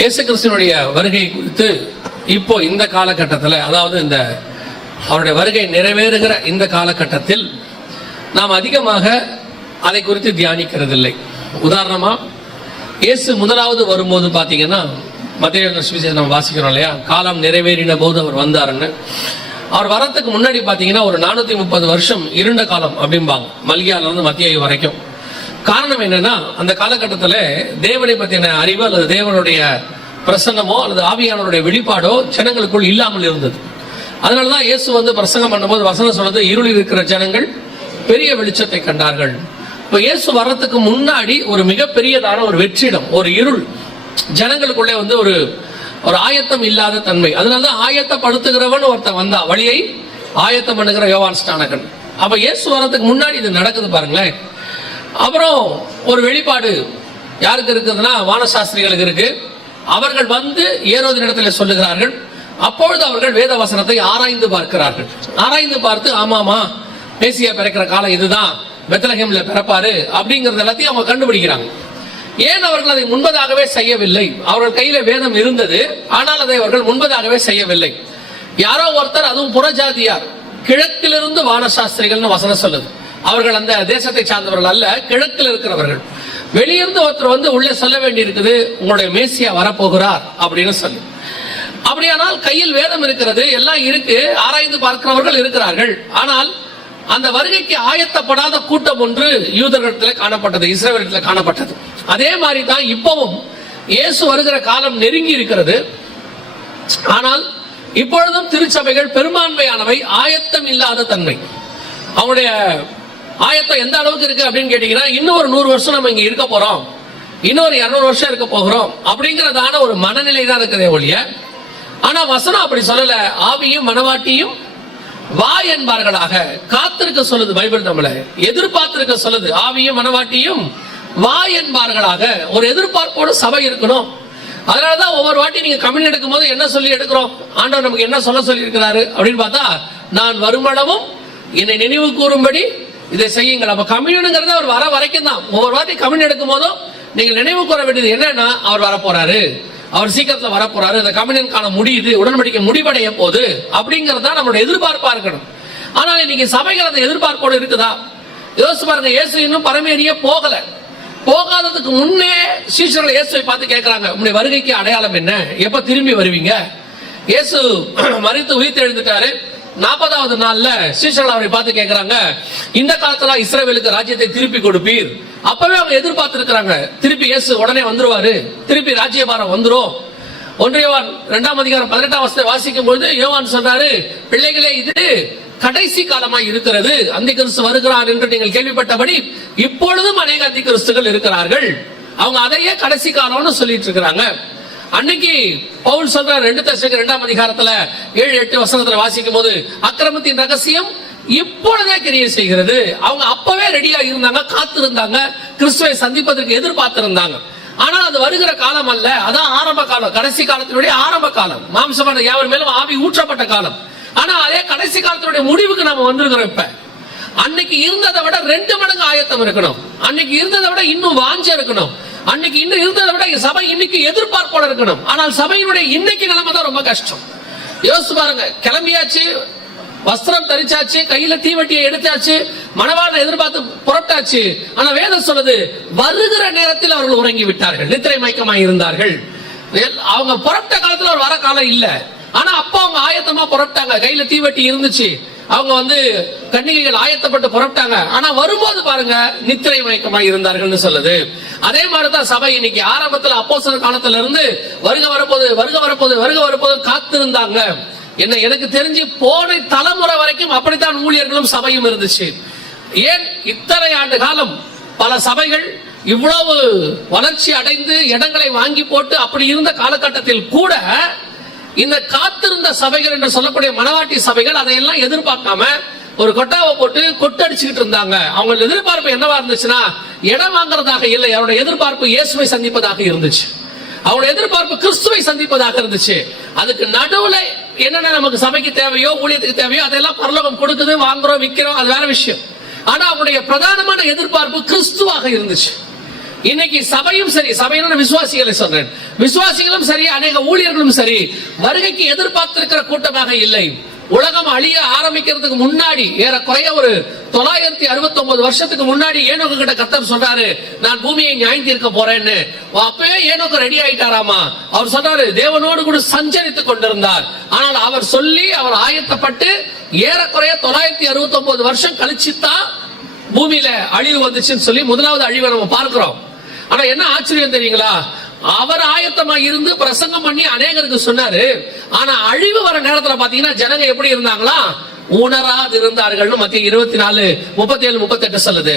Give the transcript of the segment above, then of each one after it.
இயேசு கிறிஸ்துவினுடைய வருகை குறித்து இப்போ இந்த காலகட்டத்தில், அதாவது இந்த அவருடைய வருகை நிறைவேறுகிற இந்த காலகட்டத்தில் நாம் அதிகமாக அதை குறித்து தியானிக்கிறதில்லை. உதாரணமா, இயேசு முதலாவது வரும்போது பார்த்தீங்கன்னா, மத்தேயு சுவிசேஷம் நம்ம வாசிக்கிறோம் இல்லையா, காலம் நிறைவேறின போது அவர் வந்தாருன்னு. அவர் வரத்துக்கு முன்னாடி பார்த்தீங்கன்னா ஒரு 430 வருஷம் இருண்ட காலம் அப்படிம்பாங்க, மல்கியால இருந்து மத்திய வரைக்கும். காரணம் என்னன்னா, அந்த காலகட்டத்தில் தேவனை பற்றின அறிவு அல்லது தேவனுடைய பிரசன்னமோ அல்லது ஆவியானவருடைய வெளிப்பாடோ ஜனங்களுக்குள் இல்லாமல் இருந்தது. அதனாலதான் இயேசு வந்து பிரசங்கம் பண்ணும்போது வசனம் சொல்றது, இருளில் இருக்கிற ஜனங்கள் பெரிய வெளிச்சத்தை கண்டார்கள். இப்ப இயேசு வர்றதுக்கு முன்னாடி ஒரு மிகப்பெரியதான ஒரு வெற்றிடம், ஒரு இருள் ஜனங்களுக்குள்ளே வந்து ஒரு ஆயத்தம் இல்லாத தன்மை. அதனாலதான் ஆயத்தப்படுத்துகிறவன் ஒருத்தன் வந்தா, வழியை ஆயத்தம் பண்ணுகிற யோவான் ஸ்நானகன். அப்ப இயேசு வர்றதுக்கு முன்னாடி இது நடக்குது பாருங்களேன். அப்புறம் ஒரு வெளிப்பாடு யாருக்கு இருக்குதுன்னா, வானசாஸ்திரிகளுக்கு இருக்கு. அவர்கள் வந்து ஏரோதின் இடத்துல சொல்லுகிறார்கள். அப்பொழுது அவர்கள் வேத வசனத்தை ஆராய்ந்து பார்க்கிறார்கள். ஆராய்ந்து பார்த்து, ஆமாமா மேசியா பிறக்கிற காலம் இதுதான், பெத்லகேம்ல பிறப்பாரு அப்படிங்கறது எல்லாத்தையும் அவங்க கண்டுபிடிக்கிறாங்க. ஏன் அவர்கள் அதை முன்பதாகவே செய்யவில்லை? அவர்கள் கையில வேதம் இருந்தது, ஆனால் அதை அவர்கள் முன்பதாகவே செய்யவில்லை. யாரோ ஒருத்தர், அதுவும் புறஜாதியார், கிழக்கிலிருந்து வானசாஸ்திரிகள்னு வசனம் சொல்லுது. அவர்கள் அந்த தேசத்தை சார்ந்தவர்கள் அல்ல, கிழக்கில் இருக்கிறவர்கள். வெளியிருந்து ஒருத்தர் வந்து உள்ளே சொல்ல வேண்டி இருக்குது, உங்களுடைய மேசியா வரப்போகிறார் அப்படின்னு சொல்லி. அப்படியானால் கையில் வேதம் இருக்கிறது, எல்லாம் இருக்கு, ஆராய்ந்து பார்க்கிறவர்கள் இருக்கிறார்கள். ஆனால் அந்த வருகைக்கு ஆயத்தப்படாத கூட்டம் ஒன்று யூதர்களிடத்தில் காணப்பட்டது, இஸ்ரவேலிடத்தில் காணப்பட்டது. அதே மாதிரி தான் இப்பவும் இயேசு வருகிற காலம் நெருங்கி இருக்கிறது. ஆனால் இப்பொழுதும் திருச்சபைகள் பெரும்பான்மையானவை ஆயத்தம் இல்லாத தன்மை. அவங்களுடைய ஆயத்தம் எந்த அளவுக்கு இருக்கு அப்படின்னு கேட்டீங்கன்னா, இன்னும் ஒரு 100 வருஷம் நம்ம இங்க இருக்க போறோம், இன்னொரு 200 வருஷம் இருக்க போகிறோம் அப்படிங்கறதான ஒரு மனநிலை தான் இருக்குதே ஒழிய, ஆனா வசனம் அப்படி சொல்லல. ஆவியும் மனவாட்டியும் வா என்பார்களாக காத்திருக்க சொல்லுது பைபிள். நம்மளை எதிர்பார்த்திருக்க சொல்லுது. ஆவியும் மனவாட்டியும் வா என்பார்களாக ஒரு எதிர்பார்ப்போடு சபை இருக்கணும். அதனாலதான் ஒவ்வொரு வாட்டி நீங்க கம்யூன் எடுக்கும் போது என்ன சொல்லி எடுக்கிறோம், ஆண்டவர் நமக்கு என்ன சொல்ல சொல்லி இருக்கிறாரு அப்படின்னு பார்த்தா, நான் வருமளவும் என்னை நினைவு கூறும்படி இதை செய்யுங்கள். அப்ப கம்யூனுங்கிறது அவர் வர வரைக்கும் தான். ஒவ்வொரு வாட்டி கம்யூன் எடுக்கும் போதும் நீங்கள் நினைவு கூற வேண்டியது என்னன்னா, அவர் வரப்போறாரு, அவர் சீக்கிரத்துல வரப்போறாரு, இந்த கம்யூனியன் காலம் முடியுது, உடன்படிக்கை முடிவடைய போகுது அப்படிங்கிறது தான் நம்மளுடைய எதிர்பார்ப்பா இருக்கணும். ஆனால் இன்னைக்கு சபைகள் அந்த எதிர்பார்ப்போடு இருக்குதா? யோசிச்சு பாருங்க. இயேசு இன்னும் பரமேறிய போகல. போகாததுக்கு முன்னே சீஷர்கள் இயேசுவை பார்த்து கேட்கிறாங்க, உங்களுடைய வருகைக்கு அடையாளம் என்ன, எப்ப திரும்பி வருவீங்க? இயேசு மரித்து உயிர்த்து எழுந்துட்டாரு. 40வது நாள்ல சீஷர்கள் அவரை பார்த்து கேட்கிறாங்க, இந்த காலத்துல இஸ்ரவேலுக்கு ராஜ்யத்தை திருப்பி கொடுப்பீர்? அப்பவே அவங்க எதிர்பார்த்து இருக்கிறாங்க, திருப்பி இயேசு உடனே வந்துருவாரு, திருப்பி ராஜ்யபாரம் வந்துரும். 1 யோவான் 2ஆம் அதிகாரம் 18ஆம் வசனத்தை வாசிக்கும் பொழுது யோவான் சொல்றாரு, பிள்ளைகளே இது கடைசி காலமாய் இருக்கிறது, அந்தி கிறிஸ்து வருகிறார் என்று நீங்கள் கேள்விப்பட்டபடி இப்பொழுதும் அநேக அந்தி கிறிஸ்துகள் இருக்கிறார்கள். அவங்க அதையே கடைசி காலம்னு சொல்லிட்டு இருக்கிறாங்க. அன்னைக்கு பவுல் சொல்ற 2 தெசலோனிக்கேயர் 2ஆம் அதிகாரத்துல 7-8 வசனத்துல வாசிக்கும் போது, அக்கிரமத்தின் ரகசியம் இப்பொழுதே கிரியை செய்கிறது. அவங்க அப்பவே ரெடியா இருந்தாங்க, காத்திருந்தாங்க, கிறிஸ்துவை சந்திப்பதற்கு எதிர்பார்த்திருந்தாங்க. ஆனால் அது வருகிற காலம் அல்ல, அதான் ஆரம்ப காலம், கடைசி காலத்தினுடைய ஆரம்ப காலம், மாம்சமான யாவர் மேலும் ஆவி ஊற்றப்பட்ட காலம். ஆனா அதே கடைசி காலத்தினுடைய முடிவுக்கு நாம வந்திருக்கிறோம். இப்ப அன்னைக்கு இருந்ததை விட 2 மடங்கு ஆயத்தம் இருக்கணும். அன்னைக்கு இருந்ததை விட இன்னும் வாஞ்ச இருக்கணும். அன்னைக்கு இன்னும் இருந்ததை விட சபை இன்னைக்கு எதிர்பார்ப்போட இருக்கணும். ஆனால் சபையினுடைய இன்னைக்கு நிலைமை தான் ரொம்ப கஷ்டம். யோசிச்சு பாருங்க. கிளம்பியாச்சு, வஸ்திரம் தரிச்சாச்சு, கையில தீவட்டியை எடுத்தாச்சு, மணவாளனை எதிர்பார்த்து புறப்பட்டாச்சு. ஆனா வேதம் சொல்லுது, வருகிற நேரத்தில் அவர்கள் உறங்கி விட்டார்கள், நித்திரை மயக்கமாய் இருந்தார்கள். அவங்க புறப்பட்ட காலத்துல ஒரு வர காலம் இல்ல. ஆனா அப்ப அவங்க ஆயத்தமா புறப்பட்டாங்க, கையில தீவட்டி இருந்துச்சு, அவங்க வந்து கன்னிகைகள் ஆயத்தப்பட்டு புறப்பட்டாங்க. ஆனா வரும்போது பாருங்க, நித்திரை மயக்கமாய் இருந்தார்கள் சொல்லுது. அதே மாதிரிதான் சபை இன்னைக்கு ஆரம்பத்துல அப்போஸ்தலர் காலத்துல இருந்து வருக வரப்போது வருக வரப்போது வருக வரப்போது காத்திருந்தாங்க. என்ன எனக்கு தெரிஞ்சு போன தலைமுறை வரைக்கும் அப்படித்தான் ஊழியர்களும் சபையும் இருந்துச்சு. ஏன் இத்தனை ஆண்டு காலம் பல சபைகள் இவ்வளவு வளர்ச்சி அடைந்து இடங்களை வாங்கி போட்டு அப்படி இருந்த காலகட்டத்தில் கூட இந்த காத்திருந்த சபைகள் என்று சொல்லக்கூடிய மனவாட்டி சபைகள் அதையெல்லாம் எதிர்பார்க்காம ஒரு கொட்டாவை போட்டு கொட்டடிச்சுக்கிட்டு இருந்தாங்க. அவங்க எதிர்பார்ப்பு என்னவா இருந்துச்சுன்னா, இடம் வாங்குறதாக இல்லை, அவருடைய எதிர்பார்ப்பு இயேசுவை சந்திப்பதாக இருந்துச்சு. அவருடைய எதிர்பார்ப்பு கிறிஸ்துவை சந்திப்பதாக இருந்துச்சு. அதுக்கு நடுவுல என்னென்ன நமக்கு சபைக்கு தேவையோ ஊழியத்துக்கு தேவையோ அதெல்லாம் பரலோகம் கொடுக்குது, வாங்குறோம், விற்கிறோம், அது வேற விஷயம். ஆனா அவருடைய பிரதானமான எதிர்பார்ப்பு கிறிஸ்துவாக இருந்துச்சு. இன்னைக்கு சபையும் சரி, சபையான விசுவாசிகளை சொல்றேன், விசுவாசிகளும் சரி, அநேக ஊழியர்களும் சரி, வருகைக்கு எதிர்பார்த்திருக்கிற கூட்டமாக இல்லை. உலகம் அழிய ஆரம்பிக்கிறதுக்கு முன்னாடி, ஏறக்குறைய ஒரு 969 வருஷத்துக்கு முன்னாடி ஏனோக்கு கிட்ட கர்த்தர் சொல்றாரு, நான் பூமியை நியாயம் தீர்க்க போறேன்னு. அப்பவே ஏனோக்கு ரெடி ஆயிட்டாராமா. அவர் சொல்றாரு, தேவனோடு கூட சஞ்சரித்துக் கொண்டிருந்தார். ஆனால் அவர் சொல்லி அவர் ஆயத்தப்பட்டு ஏறக்குறைய 969 வருஷம் கழிச்சுதான் பூமியில அழிவு வந்துச்சுன்னு சொல்லி முதலாவது அழிவை நம்ம பார்க்கிறோம். ஆனா என்ன ஆச்சரியம் தெரியுங்களா, அவர் ஆயத்தமா இருந்து பிரசங்கம் பண்ணி அநேகருக்கு சொன்னாரு. ஆனா அழிவு வர நேரத்துல பாத்தீங்கன்னா ஜனங்க எப்படி இருந்தாங்களா, உணராது இருந்தார்கள். மத்திய 24, 37, 38 சொல்லுது.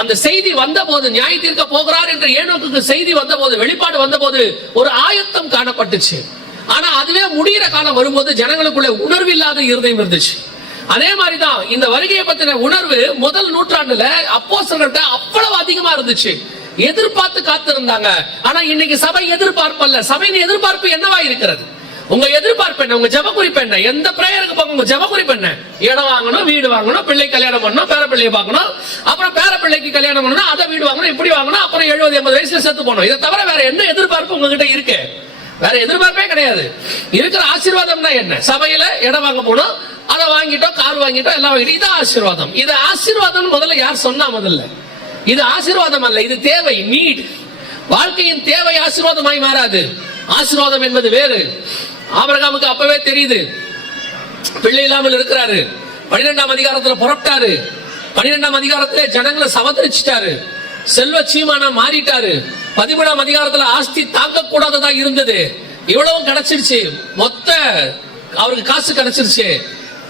அந்த செய்தி வந்த போது, நியாய தீர்க்க போகிறார் என்ற ஏனோக்கு செய்தி வந்த போது, வெளிப்பாடு வந்த போது ஒரு ஆயத்தம் காணப்பட்டுச்சு. ஆனா அதுவே முடிகிற காலம் வரும்போது ஜனங்களுக்குள்ள உணர்வில்லாத இருதயம் இருந்துச்சு. அதே மாதிரிதான் இந்த வருகையை பத்தின உணர்வு முதல் நூற்றாண்டுல அப்போஸ்தலர்கள்ட்ட அவ்வளவு அதிகமா இருந்துச்சு. எதிர்பார்த்து காத்திருந்தாங்க. ஆனா இன்னைக்கு சபை எதிர்பார்ப்பு அல்ல. சபையின் எதிர்பார்ப்பு என்னவா இருக்கிறது? உங்க எதிர்பார்ப்பு என்ன? உங்க ஜெப குறிப்பு என்ன? எந்த பிரேயருக்கு போங்க, உங்க ஜெப குறிப்பு என்ன? இடம் வாங்கணும், வீடு வாங்கணும், பிள்ளை கல்யாணம் பண்ணணும், பேர பிள்ளையை பார்க்கணும், அப்புறம் பேர பிள்ளைக்கு கல்யாணம் பண்ணணும், அதை வீடு வாங்கணும், இப்படி வாங்கணும், அப்புறம் 70, 80 வயசுல செத்து போகணும். இதை தவிர வேற என்ன எதிர்பார்ப்பு உங்ககிட்ட இருக்கு? வேற எதிர்பார்ப்பே கிடையாது. இருக்கிற ஆசீர்வாதம்னா என்ன? சபையில இடம் வாங்க போனோம், அதை வாங்கிட்டோம், கார் வாங்கிட்டோம், எல்லாம் வாங்கிட்டோம். இது ஆசீர்வாதம். இது ஆசீர்வாதம் முதல்ல யார் சொன்னா? முதல்ல இது ஆசீர்வாதம் அல்ல, இது தேவை, நீட். வாழ்க்கையின் தேவை ஆசீர்வாதமாய் மாறாது. ஆசீர்வாதம் என்பது வேறு. ஆபிரகாமுக்கு அப்பவே தெரியுது, பிள்ளை இல்லாமல் இருக்கிறாரு. 12ஆம் அதிகாரத்துல புறப்பட்டாரு. 12ஆம் அதிகாரத்திலே ஜனங்களை சவதரிச்சிட்டாரு. செல்வ சீமானா மாறிட்டாரு. 13ஆம் அதிகாரத்துல ஆஸ்தி தாங்க கூடாததா இருந்தது. இவ்வளவும் கிடைச்சிருச்சு. மொத்த அவருக்கு காசு கிடைச்சிருச்சு.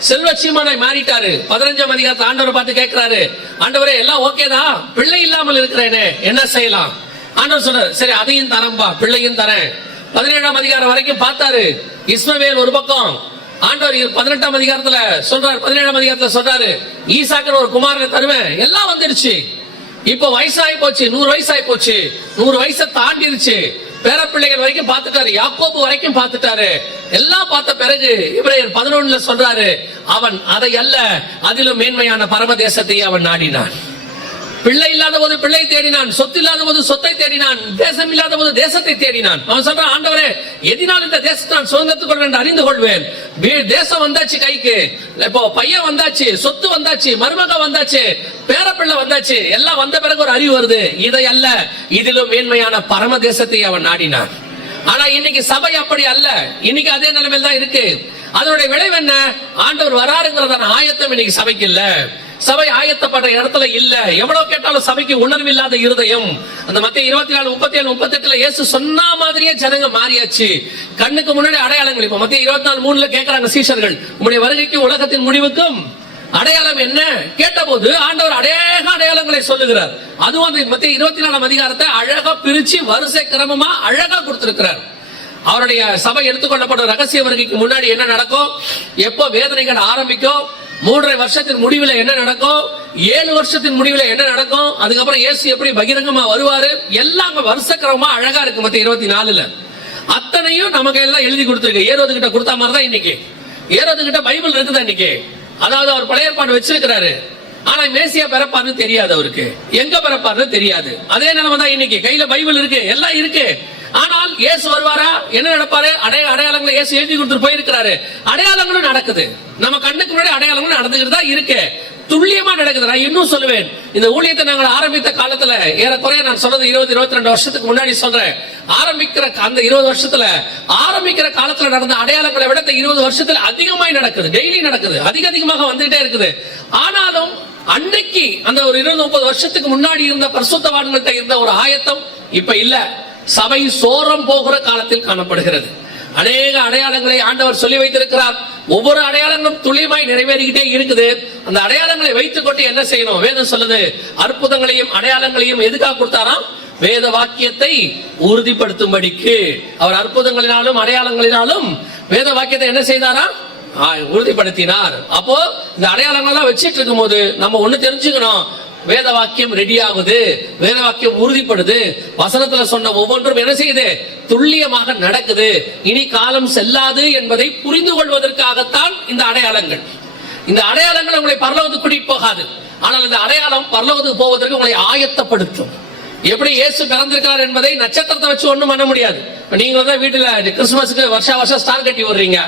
செல்வ சீமானாய் மாறிட்டாரு. 15ஆம் அதிகாரத்தை ஆண்டவரை பார்த்து கேட்கிறாரு, ஆண்டவரே எல்லாம் ஓகேதான், பிள்ளை இல்லாமல் இருக்கிறேனே, என்ன செய்யலாம்? ஆண்டவர் சொல்றாரு, சரி அதையும் தரம்பா, பிள்ளையும் தரேன். 17ஆம் அதிகாரம் வரைக்கும் பார்த்தாரு. இஸ்மவேல் ஒரு பக்கம். ஆண்டவர் 18ஆம் அதிகாரத்துல சொல்றாரு, 17ஆம் அதிகாரத்துல சொல்றாரு, ஈசாக்கு ஒரு குமாரனை தருவேன். எல்லாம் வந்துடுச்சு. இப்ப வயசாகி போச்சு, 100 வயசாகி போச்சு, 100 வயசை தாண்டிருச்சு. பேரப்பிள்ளைகள் வரைக்கும் பார்த்துட்டாரு, யாக்கோபு வரைக்கும் பார்த்துட்டாரு. எல்லாம் பார்த்த பிறகு எபிரேயர் 11 சொல்றாரு, அவன் அதை அல்ல, அதிலும் மேன்மையான பரமதேசத்தை அவன் நாடினான். பிள்ளை இல்லாத போது பிள்ளை தேடினான், சொத்து இல்லாத போது சொத்தை தேடினான், தேசம் இல்லாத போது தேசத்தை தேடினான். அவன் சொல்றான், ஆண்டவரே எதினால் இந்த தேசத்தை நான் சுதந்திரத்துக் கொள்வேன் அறிந்து கொள்வேன். தேசம் வந்தாச்சு கைக்கு, இப்போ பையன் வந்தாச்சு, சொத்து வந்தாச்சு, மருமக வந்தாச்சு, பேரப்பிள்ளை வந்தாச்சு. எல்லாம் வந்த பிறகு ஒரு அறிவு வருது, இதை அல்ல, இதிலும் மேன்மையான பரம தேசத்தை அவன் நாடினான். ஆனா இன்னைக்கு சபை அப்படி அல்ல. இன்னைக்கு அதே நிலைமையில் தான் இருக்கு. அதனுடைய விளைவு என்ன? ஆண்டவர் வராருங்கிறதான ஆயத்தம் இன்னைக்கு சபைக்கு இல்ல. சபை ஆயத்தப்பட்ட இடத்துல இல்ல. எவ்வளவு கேட்டாலும் சபைக்கு உணர்வில்லாத இருதயம். அந்த மத்திய 24, 37, 38 இயேசு சொன்ன மாதிரியே ஜனங்க மாறியாச்சு. கண்ணுக்கு முன்னாடி அடையாளங்கள். இப்ப மத்திய 24:3 கேட்கிறாங்க சீஷர்கள், உங்களுடைய வருகைக்கு உலகத்தின் முடிவுக்கும் அடையாளம் என்ன கேட்டபோது ஆண்டவர் அநேக அடையாளங்களை சொல்லுகிறார். அதுவும் அந்த மத்திய 24ஆம் அதிகாரத்தை அழகா பிரிச்சு வரிசை கிரமமா அழகா கொடுத்திருக்கிறார். அவருடைய சபை எடுத்துக்கொள்ளப்பட்ட ரகசிய வருகைக்கு முன்னாடி என்ன நடக்கும், எப்போ வேதனைகள் ஆரம்பிக்கும், 3.5 வருஷத்தின் முடிவில் என்ன நடக்கும், 7 வருஷத்தின் முடிவில் என்ன நடக்கும், அதுக்கப்புறம் இயேசு எப்படி பகிரங்கமா வருவாரு, எல்லாம் வருஷக்கிரமமா அழகா இருக்கு. மத்திய 24 அத்தனையும் நமக்கு எல்லாம் எழுதி கொடுத்திருக்கு. ஏரோது கிட்ட கொடுத்த மாதிரி தான் இன்னைக்கு. ஏரோது கிட்ட பைபிள் இருக்குதா இன்னைக்கு? அதாவது அவர் பழைய ஏற்பாடு வச்சிருக்கிறாரு. ஆனா மேசியா பிறப்பாருன்னு தெரியாது, அவருக்கு எங்க பிறப்பாருன்னு தெரியாது. அதே நிலைமை தான் இன்னைக்கு. கையில பைபிள் இருக்கு, எல்லாம் இருக்கு. ஆனால் இயேசு வருவாரா, என்ன நடப்பாரு, அடையாளங்களை இயேசு எழுதி கொடுத்துட்டு போயிருக்கிறாரு. அடையாளங்களும் நடக்குது, நம்ம கண்ணுக்கு முன்னாடி அடையாளங்களும் நடந்துகிட்டு தான் இருக்கு. துல்லியமா நடக்குது. நான் இன்னும் சொல்லுவேன், இந்த ஊழியத்தை நாங்கள் ஆரம்பித்த காலத்துல, ஏறக்குறைய நான் சொல்றது 20-22 வருஷத்துக்கு முன்னாடி சொல்றேன், ஆரம்பிக்கிற அந்த 20 வருஷத்துல ஆரம்பிக்கிற காலத்துல நடந்த அடையாளங்களை விட 20 வருஷத்துல அதிகமாய் நடக்குது. டெய்லி நடக்குது, அதிகமாக வந்துகிட்டே இருக்குது. ஆனாலும் அன்னைக்கு அந்த ஒரு 20-30 வருஷத்துக்கு முன்னாடி இருந்த பரிசுத்தவான்கள்ட்ட இருந்த ஒரு ஆயத்தம் இப்ப இல்ல. சபை சோரம் போகிற காலத்தில் காணப்படுகிறது. அநேக அடையாளங்களை ஆண்டவர் சொல்லி வைத்திருக்கிறார். ஒவ்வொரு அடையாளங்களும் துல்லியமாய் நிறைவேறிக்கிட்டே இருக்குது. அந்த அடையாளங்களை வைத்துக் கொண்டு என்ன செய்யணும்? வேதம் சொல்லுது, அற்புதங்களையும் அடையாளங்களையும் எதுக்காக கொடுத்தாராம்? வேத வாக்கியத்தை உறுதிப்படுத்தும்படிக்கு. அவர் அற்புதங்களினாலும் அடையாளங்களினாலும் வேத வாக்கியத்தை என்ன செய்தாராம்? உறுதிப்படுத்தினார். அப்போ இந்த அடையாளங்கள் வச்சிட்டு இருக்கும் போது நம்ம ஒண்ணு தெரிஞ்சுக்கணும், வேத வாக்கியம் ரெடி ஆகுது, வேத வாக்கியம் உறுதிப்படுது. வசனத்துல சொன்ன ஒவ்வொன்றும் என்ன செய்யுது? துல்லியமாக நடக்குது. இனி காலம் செல்லாது என்பதை புரிந்து கொள்வதற்காகத்தான் இந்த அடையாளங்கள். இந்த அடையாளங்கள் உங்களை பரலோகத்துக்கு கூட்டிட்டு போகாது. ஆனால் இந்த அடையாளம் பரலோகத்துக்கு போவதற்கு உங்களை ஆயத்தப்படுத்தும். எப்படி இயேசு பிறந்திருக்கிறார் என்பதை நட்சத்திரத்தை வச்சு ஒண்ணும் பண்ண முடியாது. நீங்க வந்து வீட்டுல கிறிஸ்துமஸ்க்கு வருஷம் ஸ்டார் கட்டி வர்றீங்க,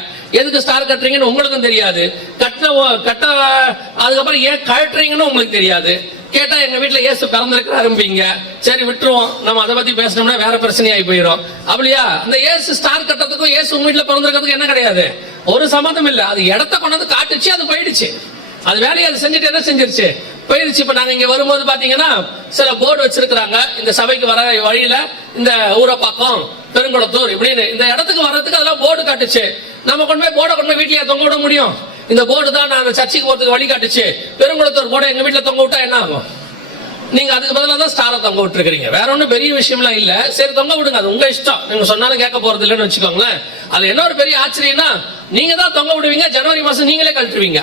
எதுக்கு ஸ்டார் கட்டுறீங்கன்னு உங்களுக்கும் தெரியாது. கட்ட அதுக்கப்புறம் ஏன் கட்டுறீங்கன்னு உங்களுக்கு தெரியாது. கேட்டா எங்க வீட்டுல இயேசு பிறந்திருக்கிறாரும்பீங்க. சரி விட்டுருவோம், நம்ம அதை பத்தி பேசணும்னா வேற பிரச்சனையாகி போயிடும். அப்படியா? அந்த இயேசு ஸ்டார் கட்டத்துக்கும் இயேசு உங்க வீட்டுல பிறந்திருக்கிறதுக்கும் என்ன கிடையாது, ஒரு சம்மந்தம் இல்ல. அது இடத்த கொண்டாந்து காட்டுச்சு, அது போயிடுச்சு. அது வேலையை அது செஞ்சுட்டு என்ன செஞ்சிருச்சு, போயிடுச்சு. இப்ப நாங்க இங்க வரும்போது பாத்தீங்கன்னா சில போர்டு வச்சிருக்கிறாங்க, இந்த சபைக்கு வர வழியில இந்த ஊரப்பாக்கம், பெருங்குளத்தூர் இப்படின்னு இந்த இடத்துக்கு வர்றதுக்கு அதெல்லாம் போர்டு காட்டுச்சு. நம்ம கொண்டு போய் போர்டை கொண்டு போய் வீட்லயே தொங்க விட முடியும்? இந்த போர்டு தான் நான் சர்ச்சைக்கு போறதுக்கு வழி காட்டுச்சு. பெருங்குளத்தூர் போர்டை எங்க வீட்டுல தொங்க விட்டா என்ன ஆகும்? நீங்க அதுக்கு பதிலாக தான் ஸ்டாரை தொங்க விட்டுருக்கீங்க. வேற ஒன்றும் பெரிய விஷயம்லாம் இல்ல. சரி தொங்க விடுங்க, அது உங்க இஷ்டம். நீங்க சொன்னாலும் கேட்க போறது இல்லைன்னு வச்சுக்கோங்களேன். அது என்ன ஒரு பெரிய ஆச்சரியம்னா, நீங்க தான் தொங்க விடுவீங்க, ஜனவரி மாசம் நீங்களே கழட்டுவீங்க.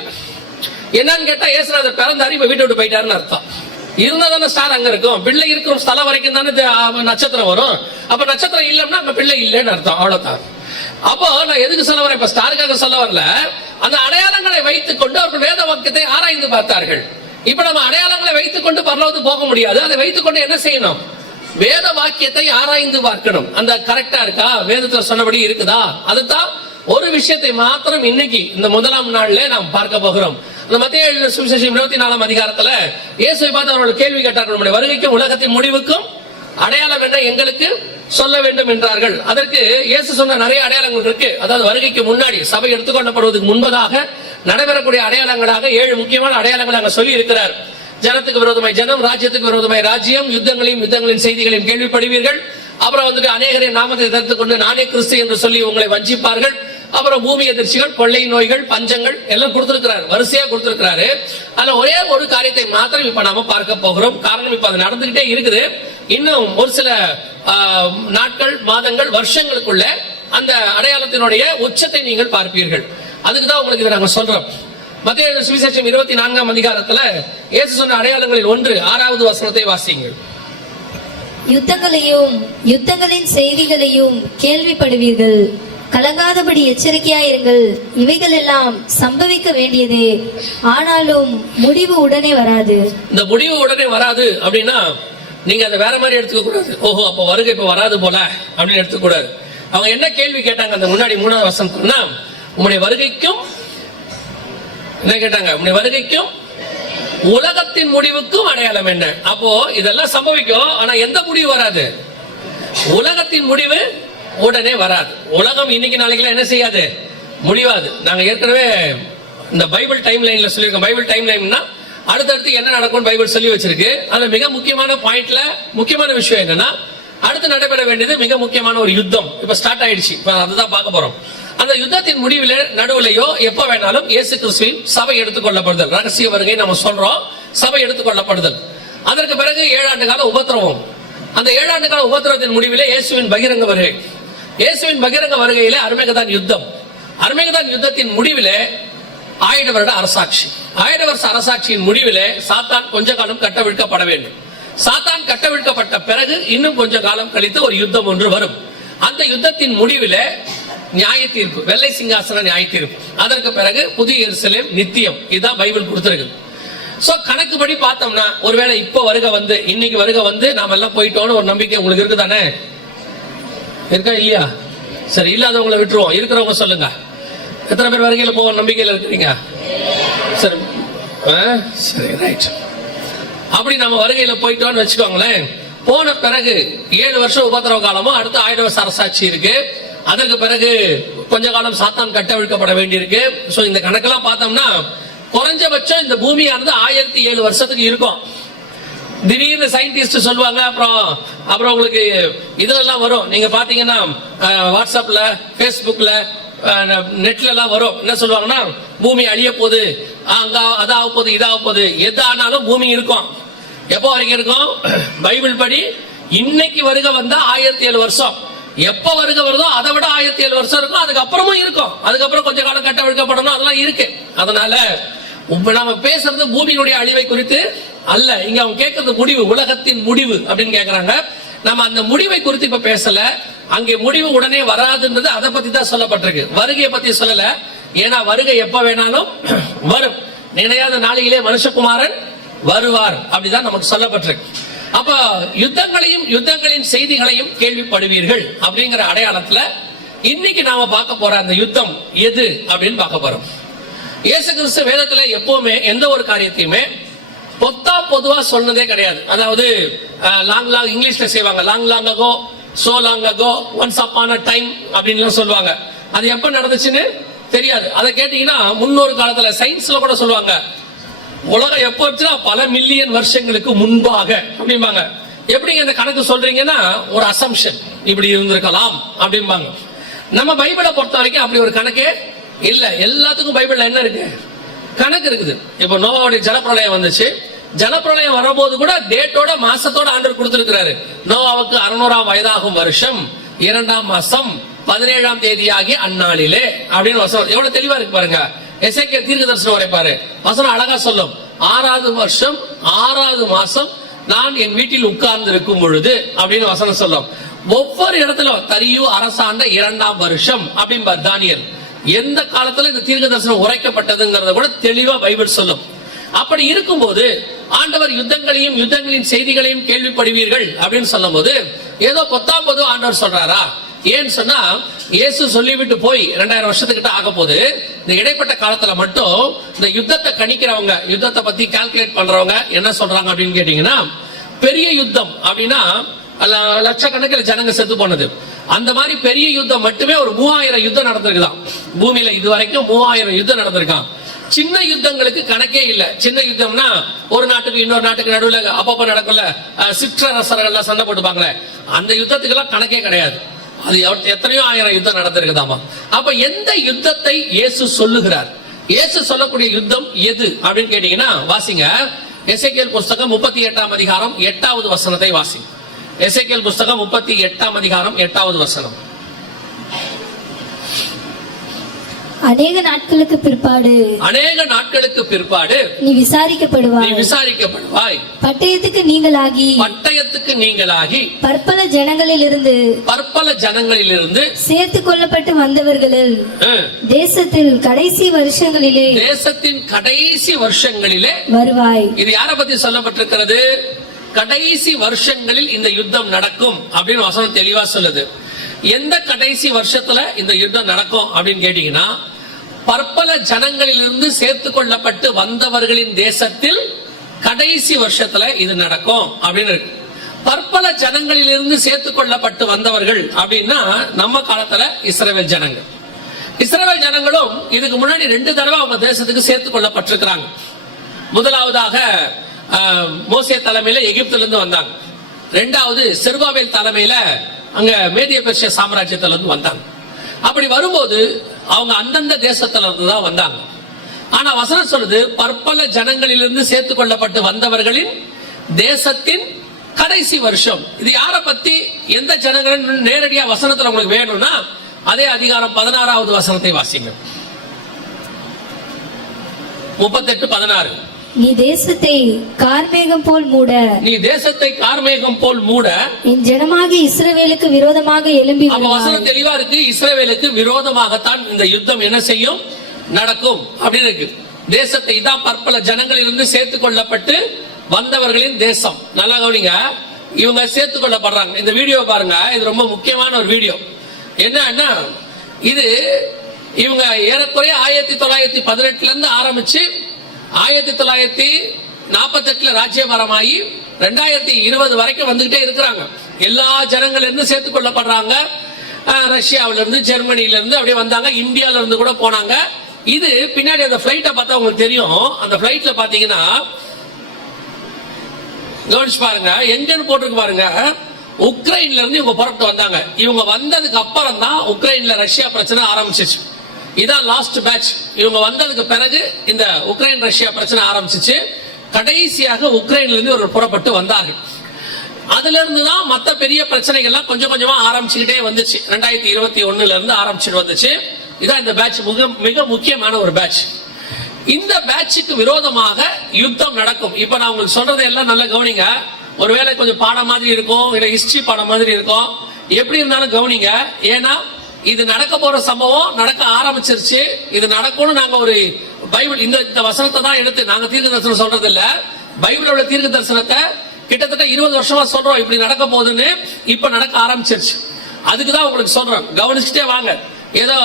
என்னன்னு கேட்டா இயேசுநாதர் பிறந்தாரு, இப்ப வீட்டை விட்டு போயிட்டாருன்னு அர்த்தம். இருந்தா தானே ஸ்டார் அங்க இருக்கும். பிள்ளை இருக்கிற ஸ்தலம் வரைக்கும் தானே நட்சத்திரம் வரும். அப்ப நட்சத்திரம் இல்லைன்னா அங்க பிள்ளை இல்லைன்னு அர்த்தம், அவ்வளவுதான். அப்போ நான் எதுக்கு சொல்ல வரேன், இப்ப ஸ்டாருக்காக சொல்ல வரல. அந்த அடையாளங்களை வைத்துக் கொண்டு அவர்கள் வேத வாக்கியத்தை ஆராய்ந்து பார்த்தார்கள். இப்ப நம்ம அடையாளங்களை வைத்துக் கொண்டு பரலோகத்துக்கு போக முடியாது. அதை வைத்துக் கொண்டு என்ன செய்யணும், வேத வாக்கியத்தை ஆராய்ந்து பார்க்கணும். அந்த கரெக்டா இருக்கா, வேதத்துல சொன்னபடி இருக்குதா. அதுதான் ஒரு விஷயத்தை மாத்திரம் இன்னைக்கு இந்த முதலாம் நாள்ல நாம் பார்க்க போகிறோம். அந்த மத்தேயு சுவிசேஷம் 24ஆம் அதிகாரத்துல இயேசுவை பார்த்து அவர்கள் கேள்வி கேட்டார்கள், நம்முடைய வருகைக்கும் உலகத்தின் முடிவுக்கும் அடையாளம் என்ன எங்களுக்கு சொல்ல வேண்டும் என்றார்கள். அதற்கு இயேசு சொன்ன நிறைய அடையாளங்கள் இருக்கு. அதாவது வருகைக்கு முன்னாடி சபை எடுத்துக்கொள்ளப்படுவதற்கு முன்பதாக நடைபெறக்கூடிய அடையாளங்களாக 7 முக்கியமான அடையாளங்கள் அங்க சொல்லி இருக்கிறார். ஜனத்துக்கு விரோதமாய் ஜனம், ராஜ்யத்துக்கு விரோதமாய் ராஜ்யம், யுத்தங்களின் செய்திகளையும் கேள்விப்படுவீர்கள். அப்புறம் வந்துட்டு அநேகரின் நாமத்தை தடுத்துக் கொண்டு நானே கிறிஸ்து என்று சொல்லி உங்களை வஞ்சிப்பார்கள். அப்புறம் பூமி எதிர்ச்சிகள், கொள்ளை நோய்கள், பஞ்சங்கள் எல்லாம் கொடுத்திருக்கிறார், வரிசையா கொடுத்திருக்கிறாரு. அதுல ஒரே ஒரு காரியத்தை மாத்திரம் இப்ப நாம பார்க்க போகிறோம். காரணம் இப்ப அது நடந்துகிட்டே இருக்குது. இன்னும் ஒரு சில நாட்கள், மாதங்கள், வருஷங்களுக்குள்ள அந்த அடையாளத்தினுடைய உச்சத்தை நீங்கள் பார்ப்பீர்கள். அதுக்குதான் உங்களுக்கு இதை நாங்க சொல்றோம். மத்தேயு சுவிசேஷம் 24ஆம் அதிகாரத்துல இயேசு சொன்ன அடையாளங்களில் ஒன்று 6வது வசனத்தை வாசியுங்கள். யுத்தங்களையும் யுத்தங்களின் செய்திகளையும் கேள்விப்படுவீர்கள், கலங்காதபடி எச்சரிக்கையாயிருங்கள். இவைகள் எல்லாம் சம்பவிக்க வேண்டியதே, ஆனாலும் முடிவு உடனே வராது. இந்த முடிவு உடனே வராது அப்படின்னா நீங்க அதை வேற மாதிரி எடுத்துக்க கூடாது. ஓஹோ, அப்ப வருகை இப்ப வராது போல அப்படின்னு எடுத்துக்க கூடாது. அவங்க என்ன கேள்வி கேட்டாங்க அந்த முன்னாடி 3வது வசனம்னா, உங்களுடைய வருகைக்கும் என்ன கேட்டாங்க, உங்களுடைய வருகைக்கும் உலகத்தின் முடிவுக்கும் அடையாளம் என்ன? அப்போ இதெல்லாம் சம்பவிக்கும், ஆனா எந்த முடிவு வராது, உலகத்தின் முடிவு உடனே வராது. உலகம் இன்னைக்கு நாளைக்கு என்ன செய்யாது, முடிவாது. நாங்க ஏற்கனவே இந்த பைபிள் டைம் லைன்ல சொல்லியிருக்கோம். பைபிள் டைம் லைன்னா அடுத்தடுத்து என்ன நடக்கும் பைபிள் சொல்லி வச்சிருக்கு. அதுல மிக முக்கியமான பாயிண்ட்ல முக்கியமான விஷயம் என்னன்னா, அடுத்து நடைபெற வேண்டியது மிக முக்கியமான ஒரு யுத்தம் இப்ப ஸ்டார்ட் ஆயிடுச்சு. இப்ப அதுதான் பார்க்க போறோம். அந்த யுத்தத்தின் முடிவில் நடுவுலையோ எப்ப வேணாலும் இயேசு கிறிஸ்துவின் சபை எடுத்துக்கொள்ளப்படுதல், ரகசிய வருகை நம்ம சொல்றோம், சபை எடுத்துக்கொள்ளப்படுதல். அதற்கு பிறகு 7 ஆண்டு கால உபத்திரவம். அந்த 7 ஆண்டு கால உபத்திரவத்தின் முடிவிலே இயேசுவின் பகிரங்க வருகை. இயேசுவின் பகிரங்க வருகையிலே அர்மேகதான் யுத்தம். அர்மேகதான் யுத்தத்தின் முடிவிலே 1000 வருட அரசாட்சி. 1000 வருஷ அரசாட்சியின் முடிவிலே சாத்தான் கொஞ்ச காலம் கட்டவிழ்க்கப்பட வேண்டும். சாத்தான் கட்டவிழ்க்கப்பட்ட பிறகு இன்னும் கொஞ்ச காலம் கழித்து ஒரு யுத்தம் ஒன்று வரும். அந்த யுத்தத்தின் முடிவிலே நியாய தீர்ப்பு, வெள்ளை சிங்காசன நியாய தீர்ப்பு. அதற்கு பிறகு புதிய எருசலேம் நித்தியம். இதுதான் பைபிள் கொடுத்திருக்கு. சோ கணக்குப்படி பார்த்தோம்னா ஒருவேளை இப்ப வருகை வந்து, இன்னைக்கு வருகை வந்து நாம எல்லாம் போயிட்டோம்னு ஒரு நம்பிக்கை உங்களுக்கு இருக்குதானே? இருக்கா இல்லையா? சரி, இல்லாதவங்களை விட்டுருவோம். இருக்கிறவங்க சொல்லுங்க, எத்தனை பேர் வருகையில போக நம்பிக்கையில இருக்கிறீங்க? சரி சரி, ரைட். அப்படி நம்ம வருகையில போயிட்டோம்னு வச்சுக்கோங்களேன். போன பிறகு 7 வருஷம் உபத்திரவ காலமும், அடுத்து 1000 வருஷ அரசாட்சி இருக்கு. அதற்கு பிறகு கொஞ்ச காலம் சாத்தான் கட்டவிழ்க்கப்பட வேண்டியிருக்கு. சோ இந்த கணக்கெல்லாம் பார்த்தோம்னா குறைஞ்சபட்சம் இந்த பூமியானது 1007 வருஷத்துக்கு இருக்கும். திடீர்னு சயின்டிஸ்ட் சொல்லுவாங்க, அப்புறம் உங்களுக்கு இதெல்லாம் வரும். நீங்க பாத்தீங்கன்னா வாட்ஸ்அப்ல, பேஸ்புக்ல, நெட்ல எல்லாம் வரும். என்ன சொல்லுவாங்கன்னா, பூமி அழிய போகுது, அங்க அதாக போகுது, இதாக போகுது. எது ஆனாலும் பூமி இருக்கும். எப்போ வரைக்கும் இருக்கும்? பைபிள் படி இன்னைக்கு வருகை வந்தா 1007 வருஷம். எப்ப வருகை வருதோ அதை விட 1007 வருஷம் இருக்கும். அதுக்கப்புறமும் இருக்கும். அதுக்கப்புறம் கொஞ்ச காலம் கட்டவிழ்க்கப்படணும், அதெல்லாம் இருக்கு. அதனால நம்ம பேசுறது பூமியினுடைய அழிவை குறித்து அல்ல. இங்க அவங்க கேட்கறது முடிவு, உலகத்தின் முடிவு அப்படின்னு கேக்குறாங்க. நம்ம அந்த முடிவை குறித்து இப்ப பேசல. அங்கே முடிவு உடனே வராதுன்றது அதை பத்தி தான் சொல்லப்பட்டிருக்கு, வருகையை பத்தி சொல்லல. ஏன்னா வருகை எப்ப வேணாலும் வரும். நினையாத நாளிலே மனுஷகுமாரன் வருவார் அப்படிதான் நமக்கு சொல்லப்பட்டிருக்கு. அப்ப யுத்தங்களையும் யுத்தங்களின் செய்திகளையும் கேள்விப்படுவீர்கள் அப்படிங்கிற அடையாளத்துல இன்னைக்கு நாம பார்க்க போற அந்த யுத்தம் எது அப்படின்னு பார்க்க போறோம். இயேசு கிறிஸ்து வேதத்துல எப்பவுமே எந்த ஒரு காரியத்தையுமே பொதுவா சொன்னதே கிடையாது. அதாவது இங்கிலீஷ்ல செய்வாங்க long ago, so long ago, once upon a time அப்படின்னு சொல்லுவாங்க. அது எப்ப நடந்துச்சுன்னு தெரியாது. அதை கேட்டீங்கன்னா முன்னொரு காலத்துல சயின்ஸ்ல கூட சொல்லுவாங்க, உலகம் எப்போ வச்சுன்னா பல மில்லியன் வருஷங்களுக்கு முன்பாக அப்படிம்பாங்க. எப்படிங்க இந்த கணக்கு சொல்றீங்கன்னா ஒரு அசம்ஷன், இப்படி இருந்திருக்கலாம் அப்படிம்பாங்க. நம்ம பைபிளை பொறுத்த வரைக்கும் அப்படி ஒரு கணக்கே இல்ல. எல்லாத்துக்கும் பைபிள்ல என்ன இருக்கு? கணக்கு இருக்குது. இப்ப நோவாவுடைய ஜலப்பிரளயம் வந்துச்சு. ஜலப்பிரளயம் வரும்போது கூட டேட்டோட மாசத்தோட ஆண்டவர் கொடுத்திருக்கிறாரு. நோவாவுக்கு 600ஆம் வயதாகும் வருஷம் 2ஆம் மாசம் 17ஆம் தேதியாகி அந்நாளிலே அப்படின்னு வசனம் எவ்வளவு தெளிவா இருக்கு பாருங்க. எசேக்கியேல் தீர்க்கதரிசனம் உரைப்பாரு, வசனம் அழகா சொல்லும். 6வது வருஷம் 6வது மாசம் நான் என் வீட்டில் உட்கார்ந்து இருக்கும் பொழுது அப்படின்னு வசனம் சொல்லும். ஒவ்வொரு இடத்துல தரியு அரசாண்ட 2ஆம் வருஷம் அப்படின்பார் தானியேல். எந்த காலத்துல இந்த தீர்க்க தரிசனம் உரைக்கப்பட்டதுங்கிறத கூட தெளிவா பைபிள் சொல்லும். அப்படி இருக்கும்போது ஆண்டவர் யுத்தங்களையும் யுத்தங்களின் செய்திகளையும் கேள்விப்படுவீர்கள் அப்படின்னு சொல்லும் போது ஏதோ பொது ஆண்டவர் சொல்றாரா? ஏன்னு சொன்னா இயேசு சொல்லிவிட்டு போய் 2000 வருஷத்துக்கிட்ட ஆக போது இந்த இடைப்பட்ட காலத்துல மட்டும் இந்த யுத்தத்தை கணிக்கிறவங்க, யுத்தத்தை பத்தி கால்குலேட் பண்றவங்க என்ன சொல்றாங்க அப்படின்னு கேட்டீங்கன்னா, பெரிய யுத்தம் அப்படின்னா லட்சக்கணக்கில் ஜனங்க செத்து போனது. அந்த மாதிரி பெரிய யுத்தம் மட்டுமே ஒரு 3000 யுத்தம் நடந்திருக்குதான். பூமியில இதுவரைக்கும் 3000 யுத்தம் நடந்திருக்கான். சின்ன யுத்தங்களுக்கு கணக்கே இல்ல. சின்ன யுத்தம்னா ஒரு நாட்டுக்கு இன்னொரு நாட்டுக்கு நடுவில் அப்பப்ப நடக்கும்ல, சிற்றரசர்கள் சண்டை போட்டுப்பாங்களே, அந்த யுத்தத்துக்கு எல்லாம் கணக்கே கிடையாது. அது எத்தனையோ ஆயிரம் யுத்தம் நடந்திருக்குதாமா. அப்ப எந்த யுத்தத்தை இயேசு சொல்லுகிறார்? இயேசு சொல்லக்கூடிய யுத்தம் எது அப்படின்னு கேட்டீங்கன்னா, வாசிங்க எசேக்கியேல் புஸ்தகம் 38ஆம் அதிகாரம் 8வது வசனத்தை வாசிங்க. எசேக்கியேல் புஸ்தகம் 38ஆம் அதிகாரம் 8வது வசனம். அநேக நாட்களுக்கு பிற்பாடு நீ விசாரிக்கப்படுவாய். பட்டயத்துக்கு நீங்களாகி பற்பல ஜனங்களிலிருந்து சேர்த்துக் கொள்ளப்பட்டு வந்தவர்களில் தேசத்தின் கடைசி வருஷங்களிலே வருவாய். இது யாரை பத்தி சொல்லப்பட்டிருக்கிறது? கடைசி வருஷங்களில் இந்த யுத்தம் நடக்கும் அப்படின்னு வசனம் தெளிவா சொல்லுது. எந்த கடைசி வருஷத்துல இந்த யுத்தம் நடக்கும் அப்படின்னு கேட்டீங்கன்னா, பற்பல ஜனங்களிலிருந்து சேர்த்துக் கொள்ளப்பட்டு வந்தவர்களின் தேசத்தில் கடைசி வருஷத்துல இது நடக்கும் அப்படின்னு இருக்கு. பற்பல ஜனங்களிலிருந்து சேர்த்துக் கொள்ளப்பட்டு வந்தவர்கள் அப்படின்னா நம்ம காலத்துல இஸ்ரவேல் ஜனங்கள். இஸ்ரவேல் ஜனங்களும் இதுக்கு முன்னாடி 2 தடவை அவங்க தேசத்துக்கு சேர்த்துக் கொள்ளப்பட்டிருக்கிறாங்க. முதலாவதாக மோசே தலைமையில எகிப்துல இருந்து வந்தாங்க. 2வது செருபாபேல் தலைமையில அங்க மேதிய பெர்சியா சாம்ராஜ்யத்துல இருந்து வந்தாங்க. அப்படி வரும்போது அவங்க அந்தந்த தேசத்துல இருந்து தான் வந்தாங்க. ஆனா வசனம் சொல்லுது, பற்பல ஜனங்களிலிருந்து சேர்த்துக் கொள்ளப்பட்டு வந்தவர்களின் தேசத்தின் கடைசி வருஷம். இது யார பத்தி, எந்த ஜனங்கள் நேரடியா வசனத்துல உங்களுக்கு வேணும்னா அதே அதிகாரம் 16வது வசனத்தை வாசிங்க. 38:16. நீ தேசத்தை கார்மேகம் போல் மூட என் ஜனமாகிய இஸ்ரவேலுக்கு விரோதமாக எழும்பி வருவாய். வசனம் தெளிவா இருக்கு. இஸ்ரவேலுக்கு விரோதமாகத்தான் இந்த யுத்தம் என்ன செய்யும், நடக்கும் அப்படின்னு இருக்கு. தேசத்தை தான் பற்பல ஜனங்களிலிருந்து சேர்த்துக் கொள்ளப்பட்டு வந்தவர்களின் தேசம். நல்லா கவனிங்க, இவங்க சேர்த்துக் கொள்ளப்படுறாங்க. இந்த வீடியோ பாருங்க, இது ரொம்ப முக்கியமான ஒரு வீடியோ. என்னன்னா, இது இவங்க ஏறக்குறைய 1918 இருந்து ஆரம்பிச்சு 1948 ராஜ்யபாரமாயி 2020 வரைக்கும் வந்துகிட்டே இருக்கிறாங்க. எல்லா ஜனங்கள் இருந்து சேர்த்துக் கொள்ளப்படுறாங்க. ரஷ்யாவில இருந்து, ஜெர்மனில இருந்து அப்படியே வந்தாங்க. இந்தியால இருந்து கூட போனாங்க. இது பின்னாடி அந்த பிளைட்டை பார்த்தா உங்களுக்கு தெரியும். அந்த பிளைட்ல பாத்தீங்கன்னா கவனிச்சு பாருங்க, எங்கன்னு போட்டிருக்கு பாருங்க. உக்ரைன்ல இருந்து இவங்க புறப்பட்டு வந்தாங்க. இவங்க வந்ததுக்கு அப்புறம் தான் உக்ரைன்ல ரஷ்யா பிரச்சனை ஆரம்பிச்சிச்சு. இதான் லாஸ்ட் பேட்ச். இவங்க வந்ததுக்கு பிறகு இந்த உக்ரைன் ரஷ்யா பிரச்சனை ஆரம்பிச்சிச்சு. கடைசியாக உக்ரைன்ல இருந்து ஒரு புறப்பட்டு வந்தார்கள். அதுல இருந்து தான் மத்த பெரிய பிரச்சனைகள்லாம் கொஞ்சம் கொஞ்சமா ஆரம்பிச்சுக்கிட்டே வந்துச்சு. 2021 இருந்து ஆரம்பிச்சுட்டு வந்துச்சு. இதான் இந்த பேட்ச் மிக முக்கியமான ஒரு பேட்ச். இந்த பேட்சுக்கு விரோதமாக யுத்தம் நடக்கும். இப்ப நான் உங்களுக்கு சொல்றதை எல்லாம் நல்லா கவனிங்க. ஒருவேளை கொஞ்சம் பாடம் மாதிரி இருக்கும், இல்ல ஹிஸ்டரி பாடம் மாதிரி இருக்கும். எப்படி இருந்தாலும் கவனிங்க. ஏன்னா இது நடக்க போற சம்பவம் நடக்க ஆரம்பிச்சிருச்சு. இது நடக்கும்னு நாங்க ஒரு பைபிள் இந்த வசனத்தை தான் எடுத்து நாங்க தீர்க்க தரிசனம் சொல்றது இல்ல. பைபிள்ல உள்ள தீர்க்க தரிசனத்தை கிட்டத்தட்ட 20 வருஷமா சொல்றோம் இப்படி நடக்க போகுதுன்னு. இப்ப நடக்க ஆரம்பிச்சிருச்சு. அதுக்குதான் உங்களுக்கு சொல்றோம், கவனிச்சுட்டே வாங்க. ஏதோ